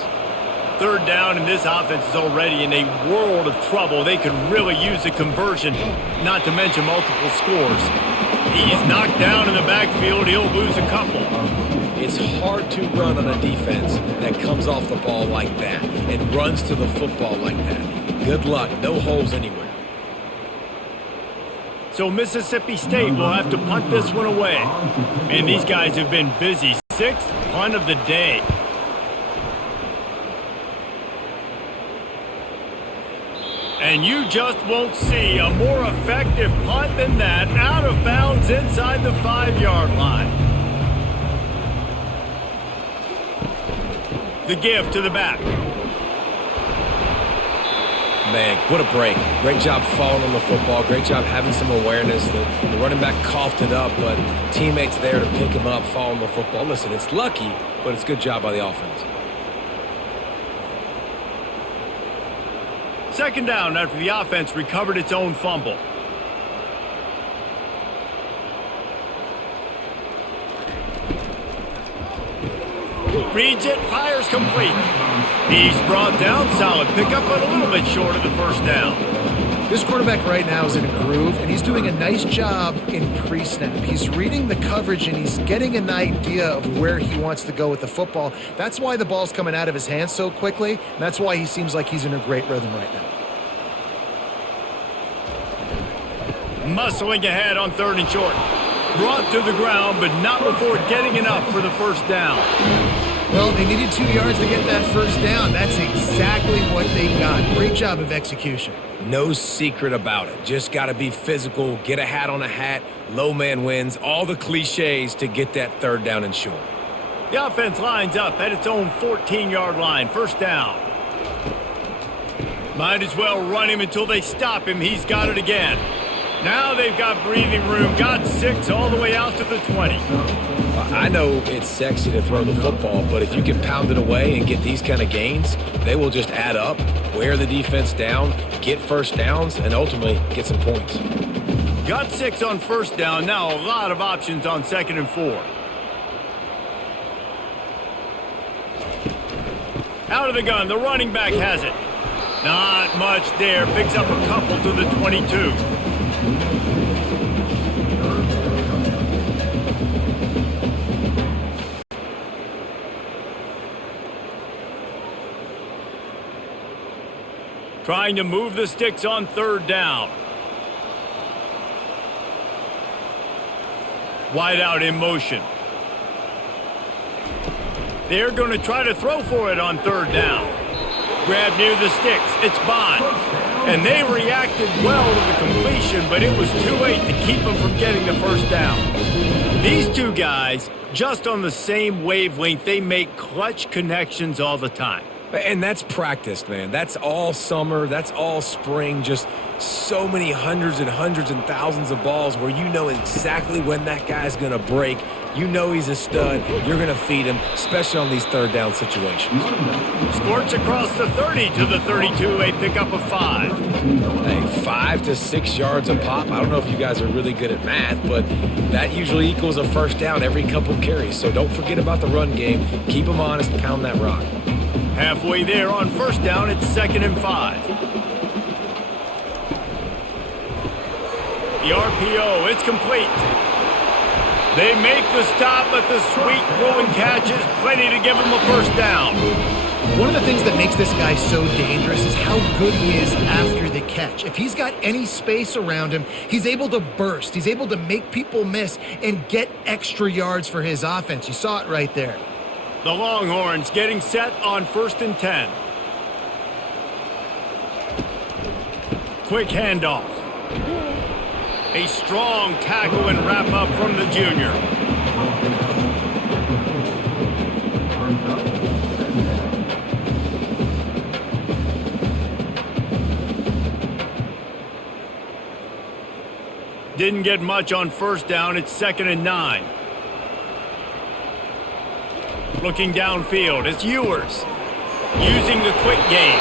Third down, and this offense is already in a world of trouble. They could really use a conversion, not to mention multiple scores. He's knocked down in the backfield. He'll lose a couple. It's hard to run on a defense that comes off the ball like that and runs to the football like that. Good luck. No holes anywhere. So Mississippi State will have to punt this one away. And these guys have been busy. 6th punt of the day. And you just won't see a more effective punt than that, out of bounds inside the 5-yard line. The give to the back. Man, what a break. Great job falling on the football. Great job having some awareness. The running back coughed it up, but teammates there to pick him up, fall on the football. Listen, it's lucky, but it's a good job by the offense. 2nd down after the offense recovered its own fumble. Reads it, fires complete. He's brought down, solid pickup, but a little bit short of the first down. This quarterback right now is in a groove, and he's doing a nice job in pre-snap. He's reading the coverage, and he's getting an idea of where he wants to go with the football. That's why the ball's coming out of his hands so quickly, and that's why he seems like he's in a great rhythm right now. Muscling ahead on 3rd and short. Brought to the ground, but not before getting enough for the first down. Well, they needed 2 yards to get that first down. That's exactly what they got. Great job of execution. No secret about it. Just got to be physical, get a hat on a hat, low man wins, all the cliches to get that 3rd down and short. The offense lines up at its own 14-yard line. First down. Might as well run him until they stop him. He's got it again. Now they've got breathing room. Got 6 all the way out to the 20. I know it's sexy to throw the football, but if you can pound it away and get these kind of gains, they will just add up, wear the defense down, get first downs, and ultimately get some points. Got 6 on first down. Now a lot of options on 2nd and 4. Out of the gun. The running back has it. Not much there. Picks up a couple to the 22. Trying to move the sticks on 3rd down. Wide out in motion. They're going to try to throw for it on 3rd down. Grab near the sticks. It's Bond. And they reacted well to the completion, but it was too late to keep them from getting the first down. These two guys, just on the same wavelength, they make clutch connections all the time. And that's practice, man. That's all summer. That's all spring. Just so many hundreds and thousands of balls where you know exactly when that guy's going to break. You know he's a stud. You're going to feed him, especially on these 3rd down situations. Squirts across the 30 to the 32. A pickup of 5. Hey, 5 to 6 yards a pop. I don't know if you guys are really good at math, but that usually equals a first down every couple carries. So don't forget about the run game. Keep them honest, pound that rock. Halfway there on first down, it's 2nd and 5. The RPO, it's complete. They make the stop, but the sweet throwing catch is plenty to give them a first down. One of the things that makes this guy so dangerous is how good he is after the catch. If he's got any space around him, he's able to burst. He's able to make people miss and get extra yards for his offense. You saw it right there. The Longhorns getting set on 1st and 10. Quick handoff. A strong tackle and wrap up from the junior. Didn't get much on first down. It's 2nd and 9. Looking downfield, it's Ewers using the quick game.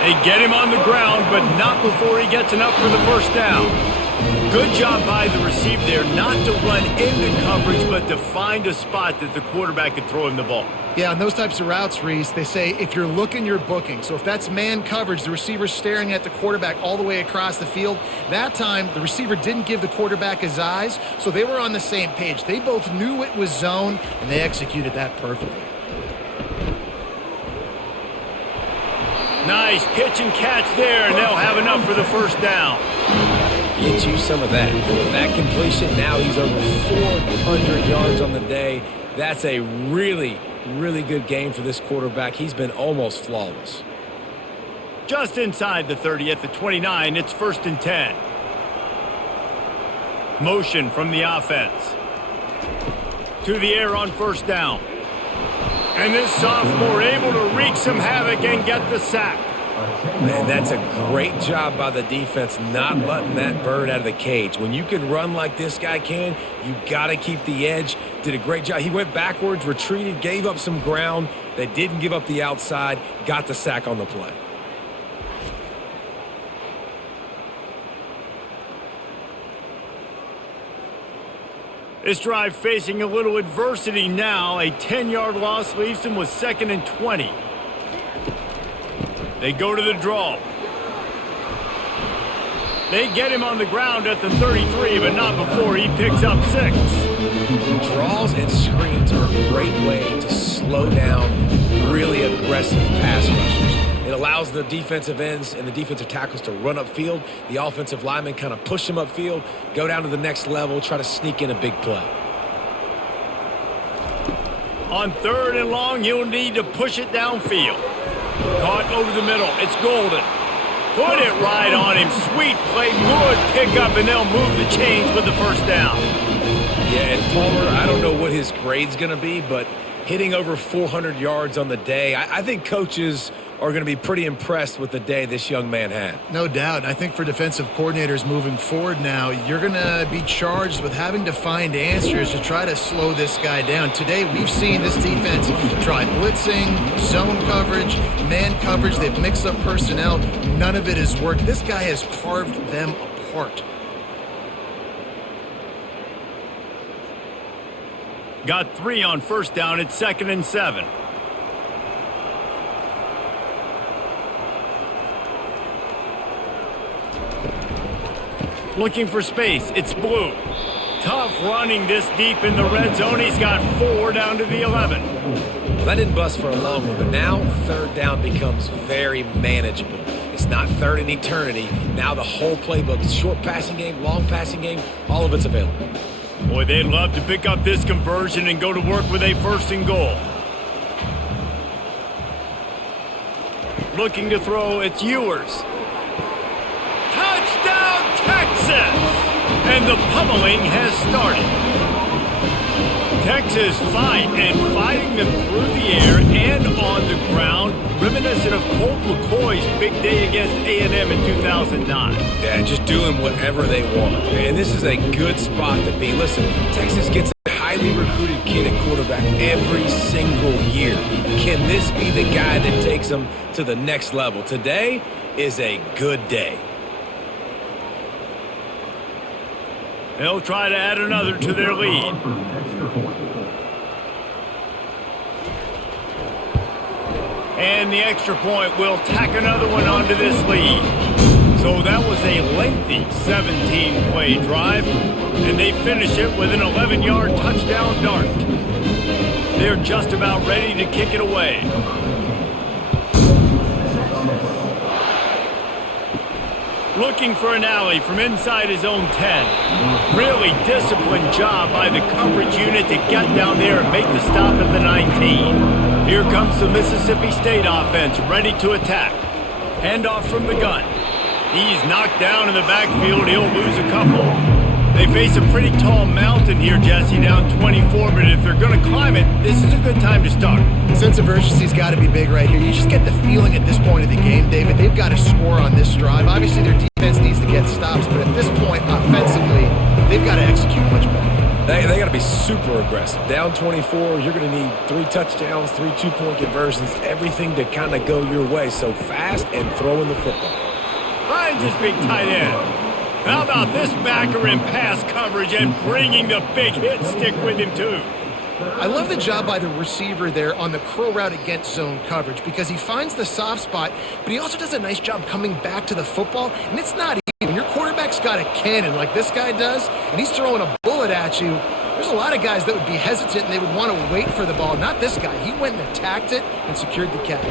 They get him on the ground, but not before he gets enough for the first down. Good job by the receiver there not to run into coverage, but to find a spot that the quarterback could throw him the ball. Yeah, on those types of routes, Reese, they say if you're looking, you're booking. So if that's man coverage, the receiver's staring at the quarterback all the way across the field. That time, the receiver didn't give the quarterback his eyes, so they were on the same page. They both knew it was zone, and they executed that perfectly. Nice pitch and catch there, and they'll have enough for the first down. Get you some of that. With that completion, now he's over 400 yards on the day. That's a really good game for this quarterback. He's been almost flawless. Just inside the 30 at the 29, it's 1st and 10. Motion from the offense. To the air on first down. And this sophomore able to wreak some havoc and get the sack. Man, that's a great job by the defense not letting that bird out of the cage. When you can run like this guy can, you got to keep the edge. Did a great job. He went backwards, retreated, gave up some ground. They didn't give up the outside, got the sack on the play. This drive facing a little adversity now. A 10-yard loss leaves them with 2nd and 20. They go to the draw. They get him on the ground at the 33, but not before he picks up 6. Draws and screens are a great way to slow down really aggressive pass rushers. It allows the defensive ends and the defensive tackles to run upfield. The offensive linemen kind of push them upfield, go down to the next level, try to sneak in a big play. On 3rd and long, he'll need to push it downfield. Caught over the middle. It's Golden. Put it right on him. Sweet play. Good pickup, and they'll move the chains with the first down. Yeah, and Palmer, I don't know what his grade's going to be, but hitting over 400 yards on the day, I think coaches are going to be pretty impressed with the day this young man had. No doubt. I think for defensive coordinators moving forward now, you're going to be charged with having to find answers to try to slow this guy down. Today, we've seen this defense try blitzing, zone coverage, man coverage. They've mixed up personnel. None of it has worked. This guy has carved them apart. Got 3 on first down. It's 2nd and 7. Looking for space. It's Blue. Tough running this deep in the red zone. He's got 4 down to the 11. Well, that didn't bust for a long one, but now 3rd down becomes very manageable. It's not 3rd in eternity. Now the whole playbook, short passing game, long passing game, all of it's available. Boy, they'd love to pick up this conversion and go to work with a 1st and goal. Looking to throw, it's Ewers. Touchdown, Texas! And the pummeling has started. Texas fighting them through the air and on the ground, reminiscent of Colt McCoy's big day against A&M in 2009. Yeah, just doing whatever they want. And this is a good spot to be. Listen, Texas gets a highly recruited kid at quarterback every single year. Can this be the guy that takes them to the next level? Today is a good day. They'll try to add another to their lead. And the extra point will tack another one onto this lead. So that was a lengthy 17-play drive, and they finish it with an 11-yard touchdown dart. They're just about ready to kick it away. Looking for an alley from inside his own 10. Really disciplined job by the coverage unit to get down there and make the stop at the 19. Here comes the Mississippi State offense ready to attack. Handoff from the gun. He's knocked down in the backfield. He'll lose a couple. They face a pretty tall mountain here, Jesse, down 24, but if they're going to climb it, this is a good time to start. Sense of urgency's got to be big right here. You just get the feeling at this point of the game, David, they've got to score on this drive. Obviously, their defense needs to get stops, but at this point, offensively, they've got to execute much better. They got to be super aggressive. Down 24, you're going to need 3 touchdowns, 3 two-point conversions, everything to kind of go your way. So fast and throwing the football. Finds his big tight end. How about this backer in pass coverage and bringing the big hit stick with him, too? I love the job by the receiver there on the curl route against zone coverage because he finds the soft spot, but he also does a nice job coming back to the football, and it's not easy. When your quarterback's got a cannon like this guy does, and he's throwing a bullet at you, there's a lot of guys that would be hesitant and they would want to wait for the ball. Not this guy. He went and attacked it and secured the catch.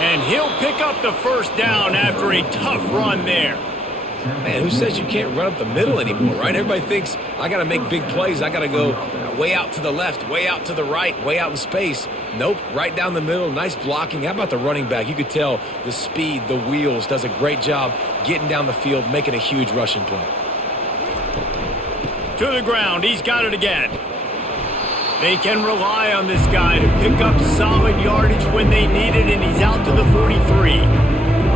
And he'll pick up the first down after a tough run there. Man, who says you can't run up the middle anymore, right? Everybody thinks I got to make big plays. I got to go way out to the left, way out to the right, way out in space. Nope, right down the middle. Nice blocking. How about the running back? You could tell the speed, the wheels, does a great job getting down the field, making a huge rushing play. To the ground. He's got it again. They can rely on this guy to pick up solid yardage when they need it, and he's out to the 43.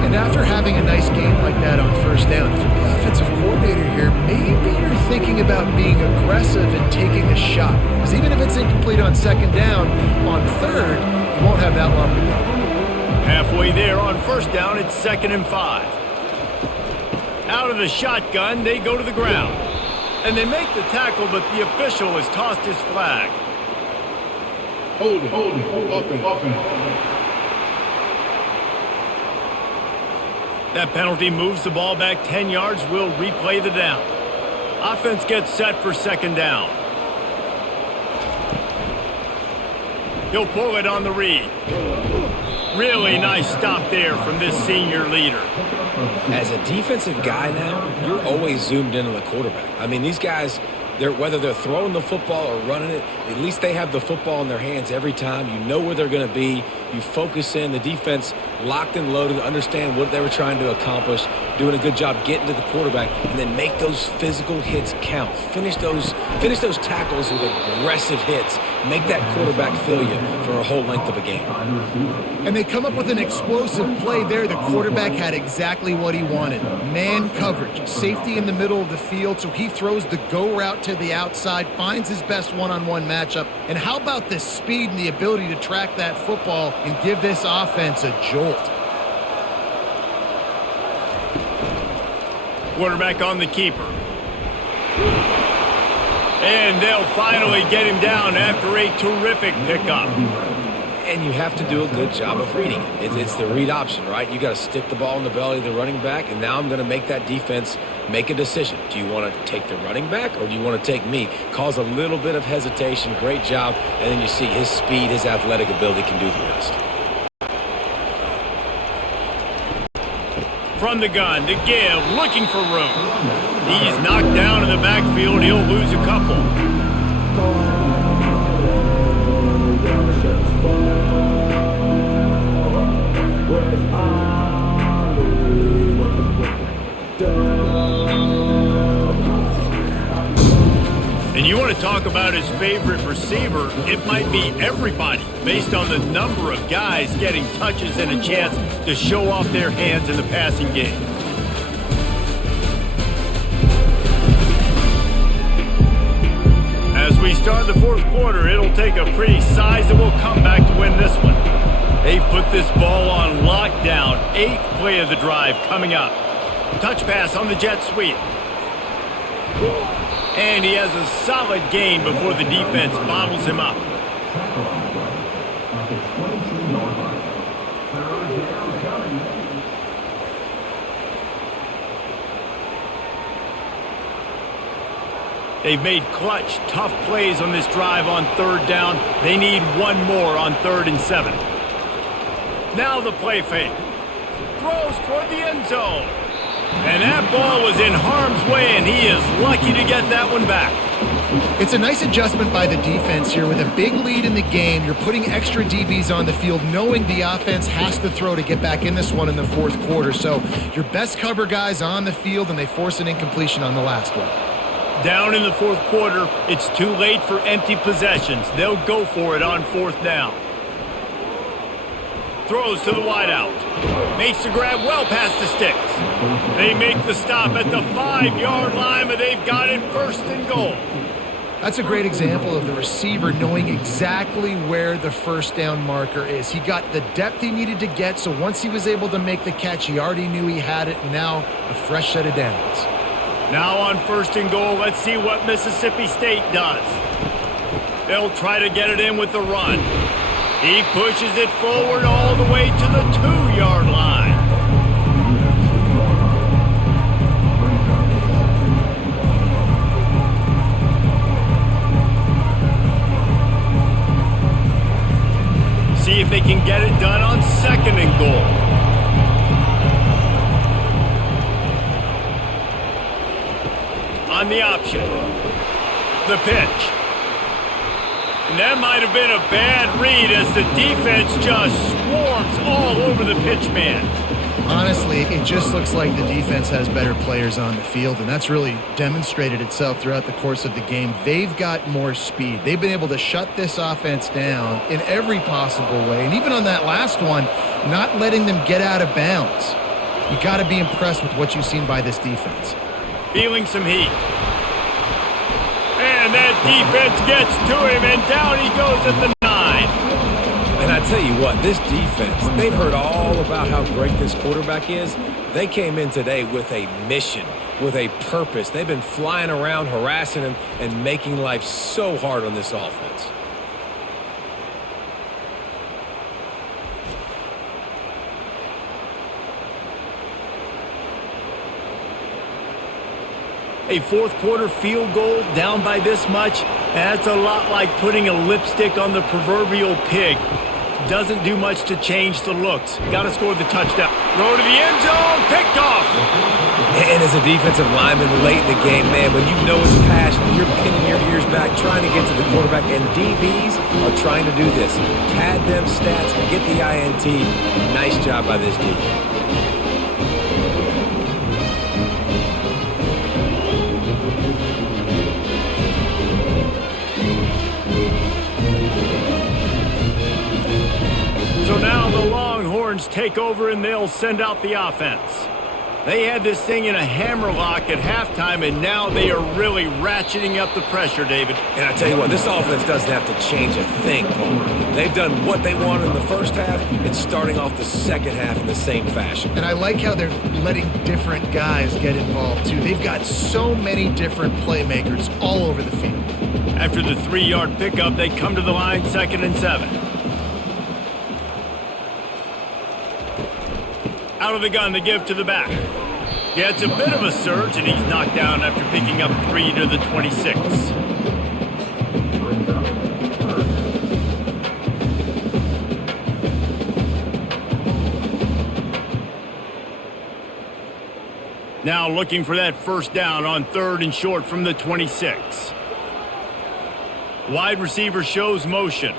And after having a nice game like that on first down, for the offensive coordinator here, maybe you're thinking about being aggressive and taking a shot. Because even if it's incomplete on second down, on third, you won't have that long to go. Halfway there on first down, it's 2nd and 5. Out of the shotgun, they go to the ground. And they make the tackle, but the official has tossed his flag. Hold it, That penalty moves the ball back 10 yards. We'll replay the down. Offense gets set for second down. He'll pull it on the read. Really nice stop there from this senior leader. As a defensive guy now, you're always zoomed in on the quarterback. I mean, these guys, whether they're throwing the football or running it, at least they have the football in their hands every time. You know where they're going to be. You focus in. The defense locked and loaded, understand what they were trying to accomplish, doing a good job getting to the quarterback, and then make those physical hits count. Finish those tackles with aggressive hits. Make that quarterback feel you for a whole length of a game. And they come up with an explosive play there. The quarterback had exactly what he wanted. Man coverage, safety in the middle of the field, so he throws the go route to the outside, finds his best one-on-one matchup. And how about the speed and the ability to track that football and give this offense a jolt? Quarterback on the keeper. And they'll finally get him down after a terrific pickup. And you have to do a good job of reading it. It's the read option, right? You got to stick the ball in the belly of the running back, and now I'm going to make that defense make a decision. Do you want to take the running back, or do you want to take me? Cause a little bit of hesitation. Great job. And then you see his speed, his athletic ability can do the rest. From the gun to give, looking for room. He's knocked down in the backfield. He'll lose a couple. And you want to talk about his favorite receiver, it might be everybody based on the number of guys getting touches and a chance to show off their hands in the passing game. As we start the fourth quarter, it'll take a pretty sizable comeback to win this one. They've put this ball on lockdown. 8th play of the drive coming up. Touch pass on the jet sweep. And he has a solid gain before the defense bottles him up. They've made clutch, tough plays on this drive on third down. They need one more on 3rd and 7. Now the play fake. Throws toward the end zone. And that ball was in harm's way, and he is lucky to get that one back. It's a nice adjustment by the defense here. With a big lead in the game, you're putting extra DBs on the field, knowing the offense has to throw to get back in this one in the fourth quarter. So your best cover guys on the field, and they force an incompletion on the last one. Down in the fourth quarter, it's too late for empty possessions. They'll go for it on 4th down. Throws to the wideout. Makes the grab well past the sticks. They make the stop at the 5-yard line, but they've got it 1st and goal. That's a great example of the receiver knowing exactly where the first down marker is. He got the depth he needed to get, so once he was able to make the catch, he already knew he had it, and now a fresh set of downs. Now on 1st and goal, let's see what Mississippi State does. They'll try to get it in with the run. He pushes it forward all the way to the 2-yard line. See if they can get it done on 2nd and goal. On the option. The pitch. And that might have been a bad read as the defense just swarms all over the pitch man. Honestly, it just looks like the defense has better players on the field, and that's really demonstrated itself throughout the course of the game. They've got more speed. They've been able to shut this offense down in every possible way, and even on that last one, not letting them get out of bounds. You got to be impressed with what you've seen by this defense. Feeling some heat. And that defense gets to him, and down he goes at the 9. And I tell you what, this defense, they've heard all about how great this quarterback is. They came in today with a mission, with a purpose. They've been flying around, harassing him, and making life so hard on this offense. A fourth-quarter field goal down by this much, that's a lot like putting a lipstick on the proverbial pig. Doesn't do much to change the looks. Got to score the touchdown. Throw to the end zone, picked off. And as a defensive lineman late in the game, man, when you know it's passion, you're pinning your ears back, trying to get to the quarterback, and DBs are trying to do this. Pad them stats, get the INT. Nice job by this D. So now the Longhorns take over and they'll send out the offense. They had this thing in a hammerlock at halftime, and now they are really ratcheting up the pressure, David. And I tell you what, this offense doesn't have to change a thing, Palmer. They've done what they wanted in the first half and starting off the second half in the same fashion. And I like how they're letting different guys get involved, too. They've got so many different playmakers all over the field. After the 3-yard pickup, they come to the line 2nd and 7. Out of the gun, the give to the back. Yeah, it's a bit of a surge, and he's knocked down after picking up 3 to the 26. Now looking for that first down on 3rd and short from the 26. Wide receiver shows motion.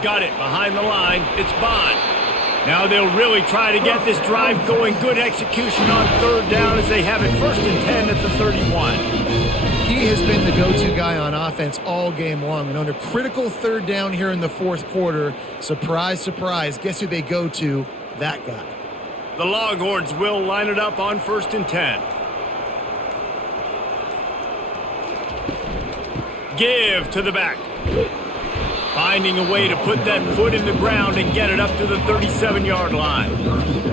Got it behind the line. It's Bond. Now they'll really try to get this drive going. Good execution on 3rd down as they have it 1st and 10 at the 31. He has been the go-to guy on offense all game long. And under critical 3rd down here in the 4th quarter, surprise, surprise, guess who they go to? That guy. The Longhorns will line it up on 1st and 10. Give to the back. Finding a way to put that foot in the ground and get it up to the 37-yard line.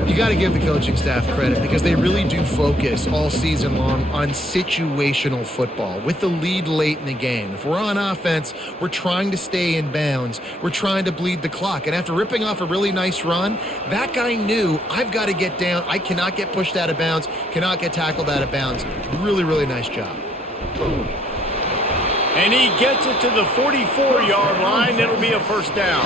You got to give the coaching staff credit because they really do focus all season long on situational football with the lead late in the game. If we're on offense, we're trying to stay in bounds. We're trying to bleed the clock. And after ripping off a really nice run, that guy knew, I've got to get down. I cannot get pushed out of bounds, cannot get tackled out of bounds. Really, really nice job. And he gets it to the 44-yard line. It'll be a first down.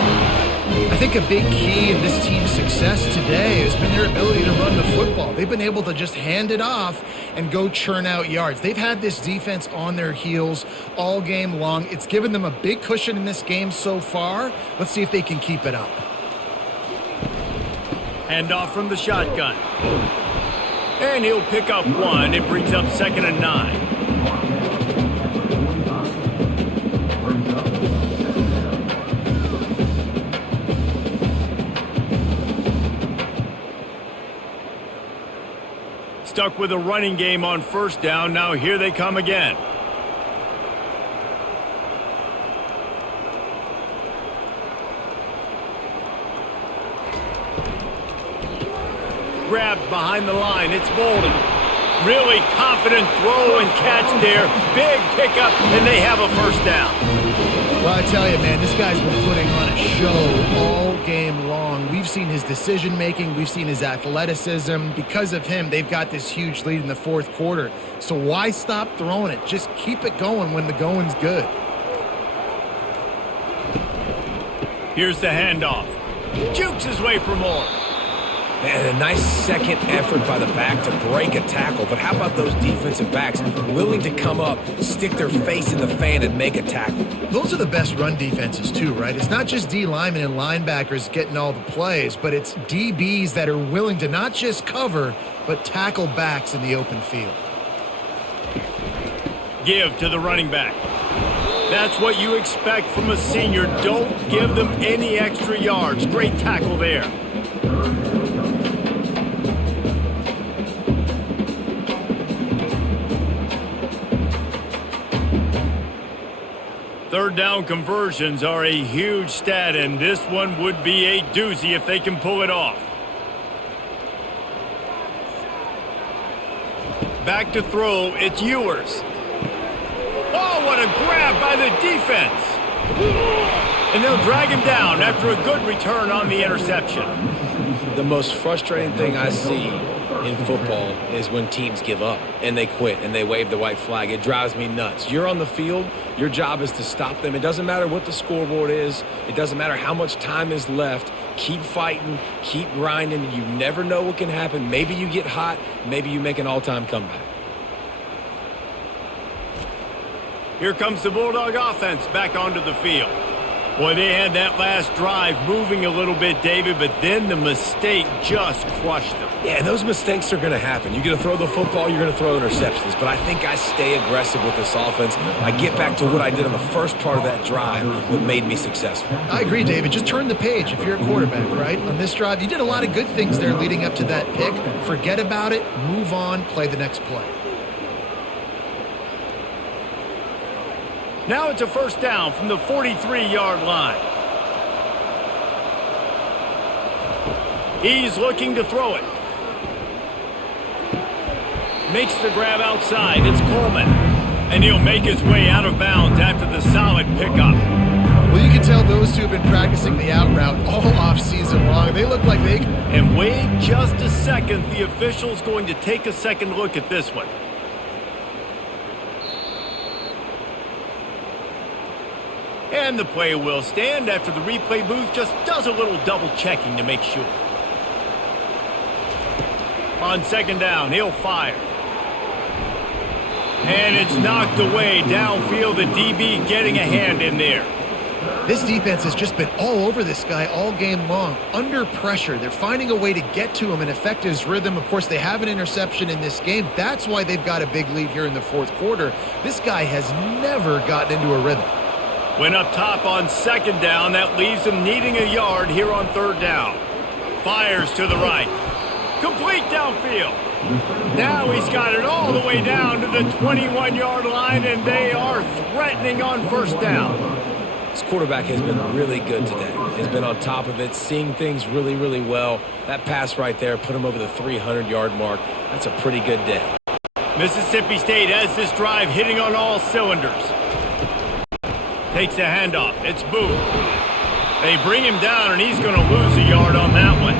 I think a big key in this team's success today has been their ability to run the football. They've been able to just hand it off and go churn out yards. They've had this defense on their heels all game long. It's given them a big cushion in this game so far. Let's see if they can keep it up. Hand off from the shotgun. And he'll pick up 1. It brings up 2nd and 9. Stuck with a running game on 1st down. Now here they come again. Grabbed behind the line. It's Bolden. Really confident throw and catch there. Big pickup, and they have a first down. Well, I tell you, man, this guy's been putting on a show all game long. We've seen his decision-making. We've seen his athleticism. Because of him, they've got this huge lead in the 4th quarter. So why stop throwing it? Just keep it going when the going's good. Here's the handoff. Jukes his way for more. Man, a nice second effort by the back to break a tackle. But how about those defensive backs willing to come up, stick their face in the fan, and make a tackle? Those are the best run defenses too, right? It's not just D linemen and linebackers getting all the plays, but it's DBs that are willing to not just cover, but tackle backs in the open field. Give to the running back. That's what you expect from a senior. Don't give them any extra yards. Great tackle there. Third down conversions are a huge stat, and this one would be a doozy if they can pull it off. Back to throw, it's Ewers. Oh, what a grab by the defense. And they'll drag him down after a good return on the interception. The most frustrating thing I see in football is when teams give up and they quit and they wave the white flag. It drives me nuts. You're on the field. Your job is to stop them. It doesn't matter what the scoreboard is. It doesn't matter how much time is left. Keep fighting. Keep grinding. You never know what can happen. Maybe you get hot. Maybe you make an all-time comeback. Here comes the Bulldog offense back onto the field. Boy, they had that last drive moving a little bit, David, but then the mistake just crushed them. Yeah, those mistakes are going to happen. You're going to throw the football, you're going to throw interceptions. But I think I stay aggressive with this offense. I get back to what I did on the first part of that drive that made me successful. I agree, David. Just turn the page if you're a quarterback, right? On this drive, you did a lot of good things there leading up to that pick. Forget about it, move on, play the next play. Now it's a first down from the 43-yard line. He's looking to throw it. Makes the grab outside. It's Coleman. And he'll make his way out of bounds after the solid pickup. Well, you can tell those two have been practicing the out route all off-season long. They look like they... And wait just a second. The official's going to take a second look at this one. And the play will stand after the replay booth just does a little double checking to make sure. On second down, he'll fire. And it's knocked away downfield. The DB getting a hand in there. This defense has just been all over this guy all game long. Under pressure, they're finding a way to get to him and affect his rhythm. Of course, they have an interception in this game. That's why they've got a big lead here in the fourth quarter. This guy has never gotten into a rhythm. Went up top on second down. That leaves him needing a yard here on third down. Fires to the right. Complete downfield. Now he's got it all the way down to the 21-yard line, and they are threatening on first down. This quarterback has been really good today. He's been on top of it, seeing things really, really well. That pass right there put him over the 300-yard mark. That's a pretty good day. Mississippi State has this drive hitting on all cylinders. Takes a handoff. It's Booth. They bring him down, and he's going to lose a yard on that one.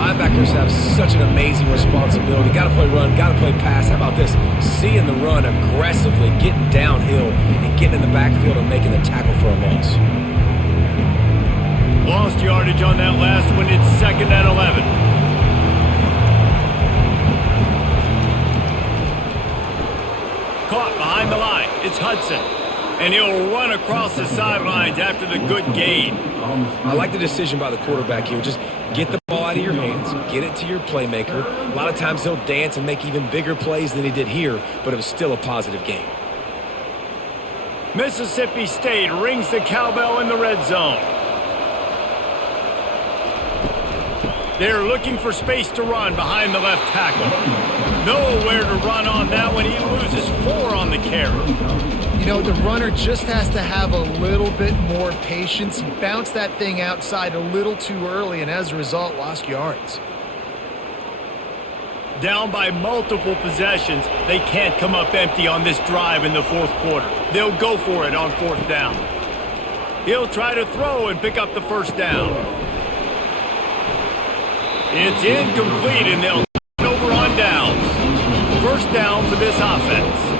Linebackers have such an amazing responsibility. Got to play run, got to play pass. How about this? Seeing the run aggressively, getting downhill, and getting in the backfield and making the tackle for a loss. Lost yardage on that last one. It's second and 11. Caught behind the line. It's Hudson. And he'll run across the sidelines after the good gain. I like the decision by the quarterback here. Just get the ball out of your hands, get it to your playmaker. A lot of times he'll dance and make even bigger plays than he did here, but it was still a positive game. Mississippi State rings the cowbell in the red zone. They're looking for space to run behind the left tackle. Nowhere to run on that one. He loses 4 on the carry. You know, the runner just has to have a little bit more patience. He bounced that thing outside a little too early, and as a result, lost yards. Down by multiple possessions, they can't come up empty on this drive in the fourth quarter. They'll go for it on fourth down. He'll try to throw and pick up the first down. It's incomplete, and they'll turn over on downs. First down for this offense.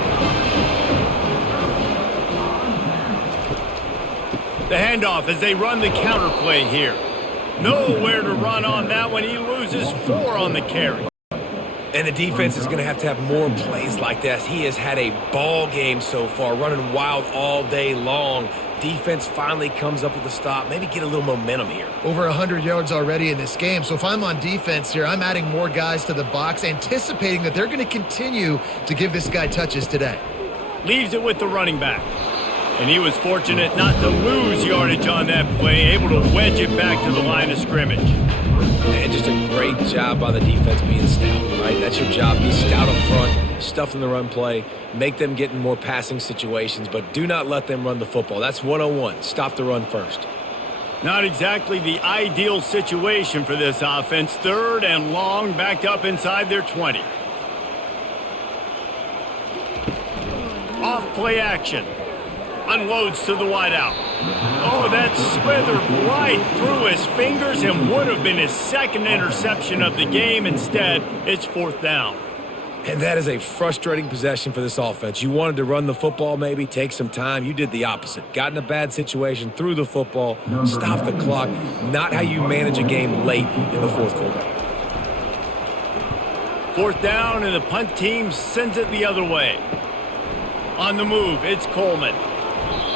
The handoff as they run the counter play here. Nowhere to run on that one. He loses 4 on the carry. And the defense is going to have more plays like that. He has had a ball game so far, running wild all day long. Defense finally comes up with a stop. Maybe get a little momentum here. Over 100 yards already in this game. So if I'm on defense here, I'm adding more guys to the box, anticipating that they're going to continue to give this guy touches today. Leaves it with the running back. And he was fortunate not to lose yardage on that play, able to wedge it back to the line of scrimmage. And just a great job by the defense being stout, right? That's your job. Be stout up front, stuff in the run play, make them get in more passing situations, but do not let them run the football. That's 101. Stop the run first. Not exactly the ideal situation for this offense. Third and long, backed up inside their 20. Off play action. unloads to the wideout. Oh, that slithered right through his fingers and would have been his second interception of the game. Instead, it's 4th down. And that is a frustrating possession for this offense. You wanted to run the football, maybe take some time. You did the opposite. Got in a bad situation, threw the football, stopped the clock. Not how you manage a game late in the 4th quarter. 4th down, and the punt team sends it the other way. On the move, it's Coleman.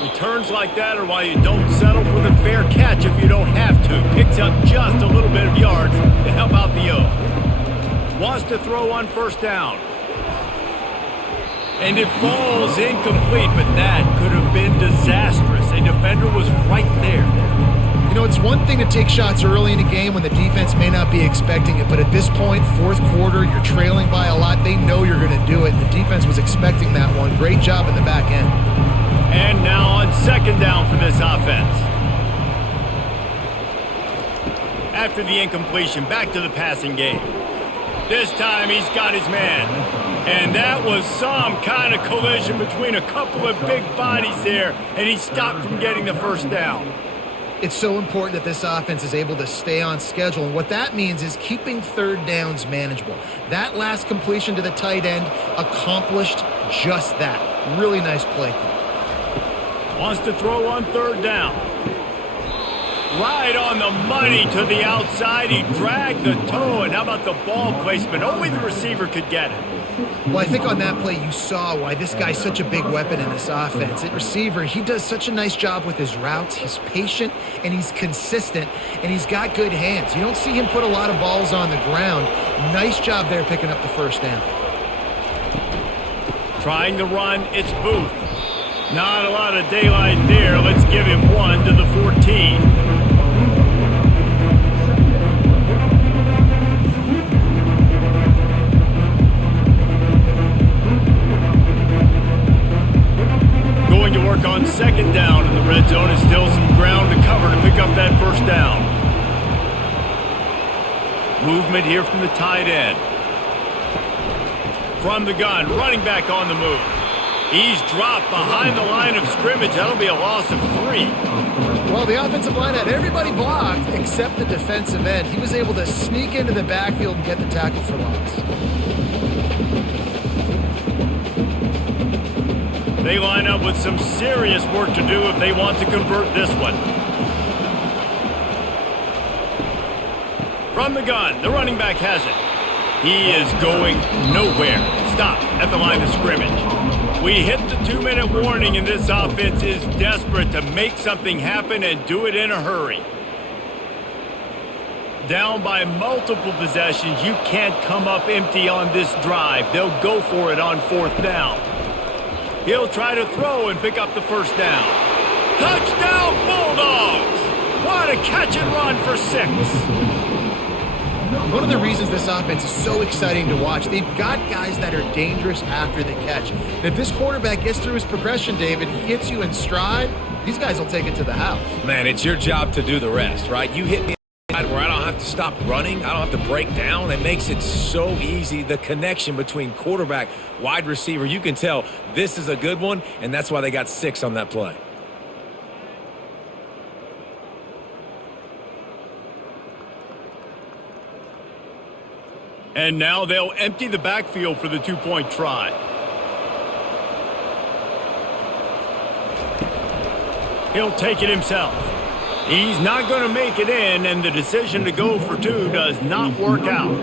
Returns like that are why you don't settle for the fair catch if you don't have to. Picks up just a little bit of yards to help out the O. Wants to throw on 1st down. And it falls incomplete, but that could have been disastrous. A defender was right there. You know, it's one thing to take shots early in a game when the defense may not be expecting it, but at this point, 4th quarter, you're trailing by a lot. They know you're going to do it. The defense was expecting that one. Great job in the back end. And now on 2nd down for this offense. After the incompletion, back to the passing game. This time he's got his man. And that was some kind of collision between a couple of big bodies there, and he stopped from getting the 1st down. It's so important that this offense is able to stay on schedule, and what that means is keeping 3rd downs manageable. That last completion to the tight end accomplished just that. Really nice play. Wants to throw on 3rd down. Right on the money to the outside. He dragged the toe, and how about the ball placement? Only the receiver could get it. Well, I think on that play you saw why this guy's such a big weapon in this offense. At receiver, he does such a nice job with his routes. He's patient, and he's consistent, and he's got good hands. You don't see him put a lot of balls on the ground. Nice job there picking up the 1st down. Trying to run, it's Booth. Not a lot of daylight there. Let's give him 1 to the 14. Going to work on 2nd down in the red zone, and still some ground to cover to pick up that 1st down. Movement here from the tight end. From the gun, running back on the move. He's dropped behind the line of scrimmage. That'll be a loss of 3. Well, the offensive line had everybody blocked except the defensive end. He was able to sneak into the backfield and get the tackle for loss. They line up with some serious work to do if they want to convert this one. From the gun, the running back has it. He is going nowhere. Stop at the line of scrimmage. We hit the 2-minute warning, and this offense is desperate to make something happen and do it in a hurry. Down by multiple possessions, you can't come up empty on this drive. They'll go for it on 4th down. He'll try to throw and pick up the 1st down. Touchdown, Bulldogs! What a catch and run for 6. One of the reasons this offense is so exciting to watch, they've got guys that are dangerous after the catch. And if this quarterback gets through his progression, David, he hits you in stride, these guys will take it to the house. Man, it's your job to do the rest, right? You hit me where I don't have to stop running. I don't have to break down. It makes it so easy. The connection between quarterback, wide receiver, you can tell this is a good one, and that's why they got 6 on that play. And now they'll empty the backfield for the 2-point try. He'll take it himself. He's not going to make it in, and the decision to go for 2 does not work out.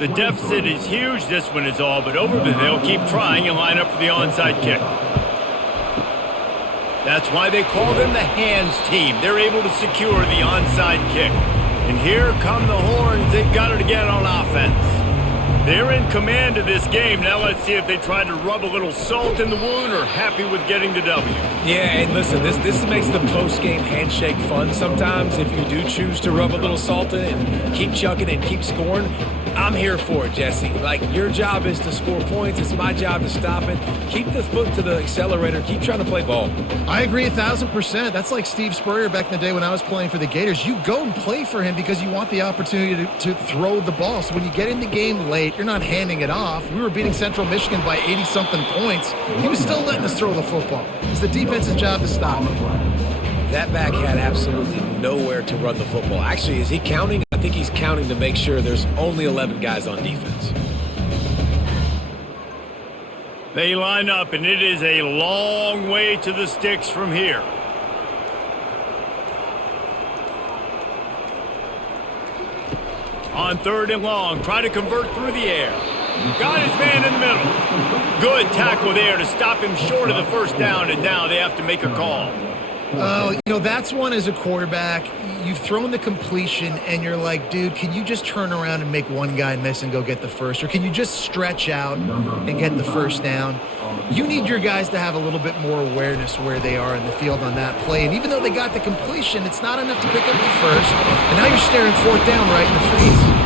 The deficit is huge. This one is all but over, but they'll keep trying and line up for the onside kick. That's why they call them the hands team. They're able to secure the onside kick. And here come the Horns. They've got it again on offense. They're in command of this game. Now let's see if they try to rub a little salt in the wound or happy with getting the W. Yeah, and listen, this makes the post-game handshake fun sometimes if you do choose to rub a little salt in and keep chucking and keep scoring. I'm here for it, Jesse. Like, your job is to score points. It's my job to stop it. Keep the foot to the accelerator. Keep trying to play ball. I agree 1,000%. That's like Steve Spurrier back in the day when I was playing for the Gators. You go and play for him because you want the opportunity to throw the ball. So when you get in the game late, you're not handing it off. We were beating Central Michigan by 80-something points. He was still letting us throw the football. It's the defense's job to stop it. That back had absolutely nowhere to run the football. Actually, is he counting? I think he's counting to make sure there's only 11 guys on defense. They line up, and it is a long way to the sticks from here. On 3rd and long, try to convert through the air. Got his man in the middle. Good tackle there to stop him short of the first down, and now they have to make a call. That's one as a quarterback. You've thrown the completion, and you're like, dude, can you just turn around and make one guy miss and go get the first? Or can you just stretch out and get the first down? You need your guys to have a little bit more awareness where they are in the field on that play. And even though they got the completion, it's not enough to pick up the first. And now you're staring 4th down right in the face.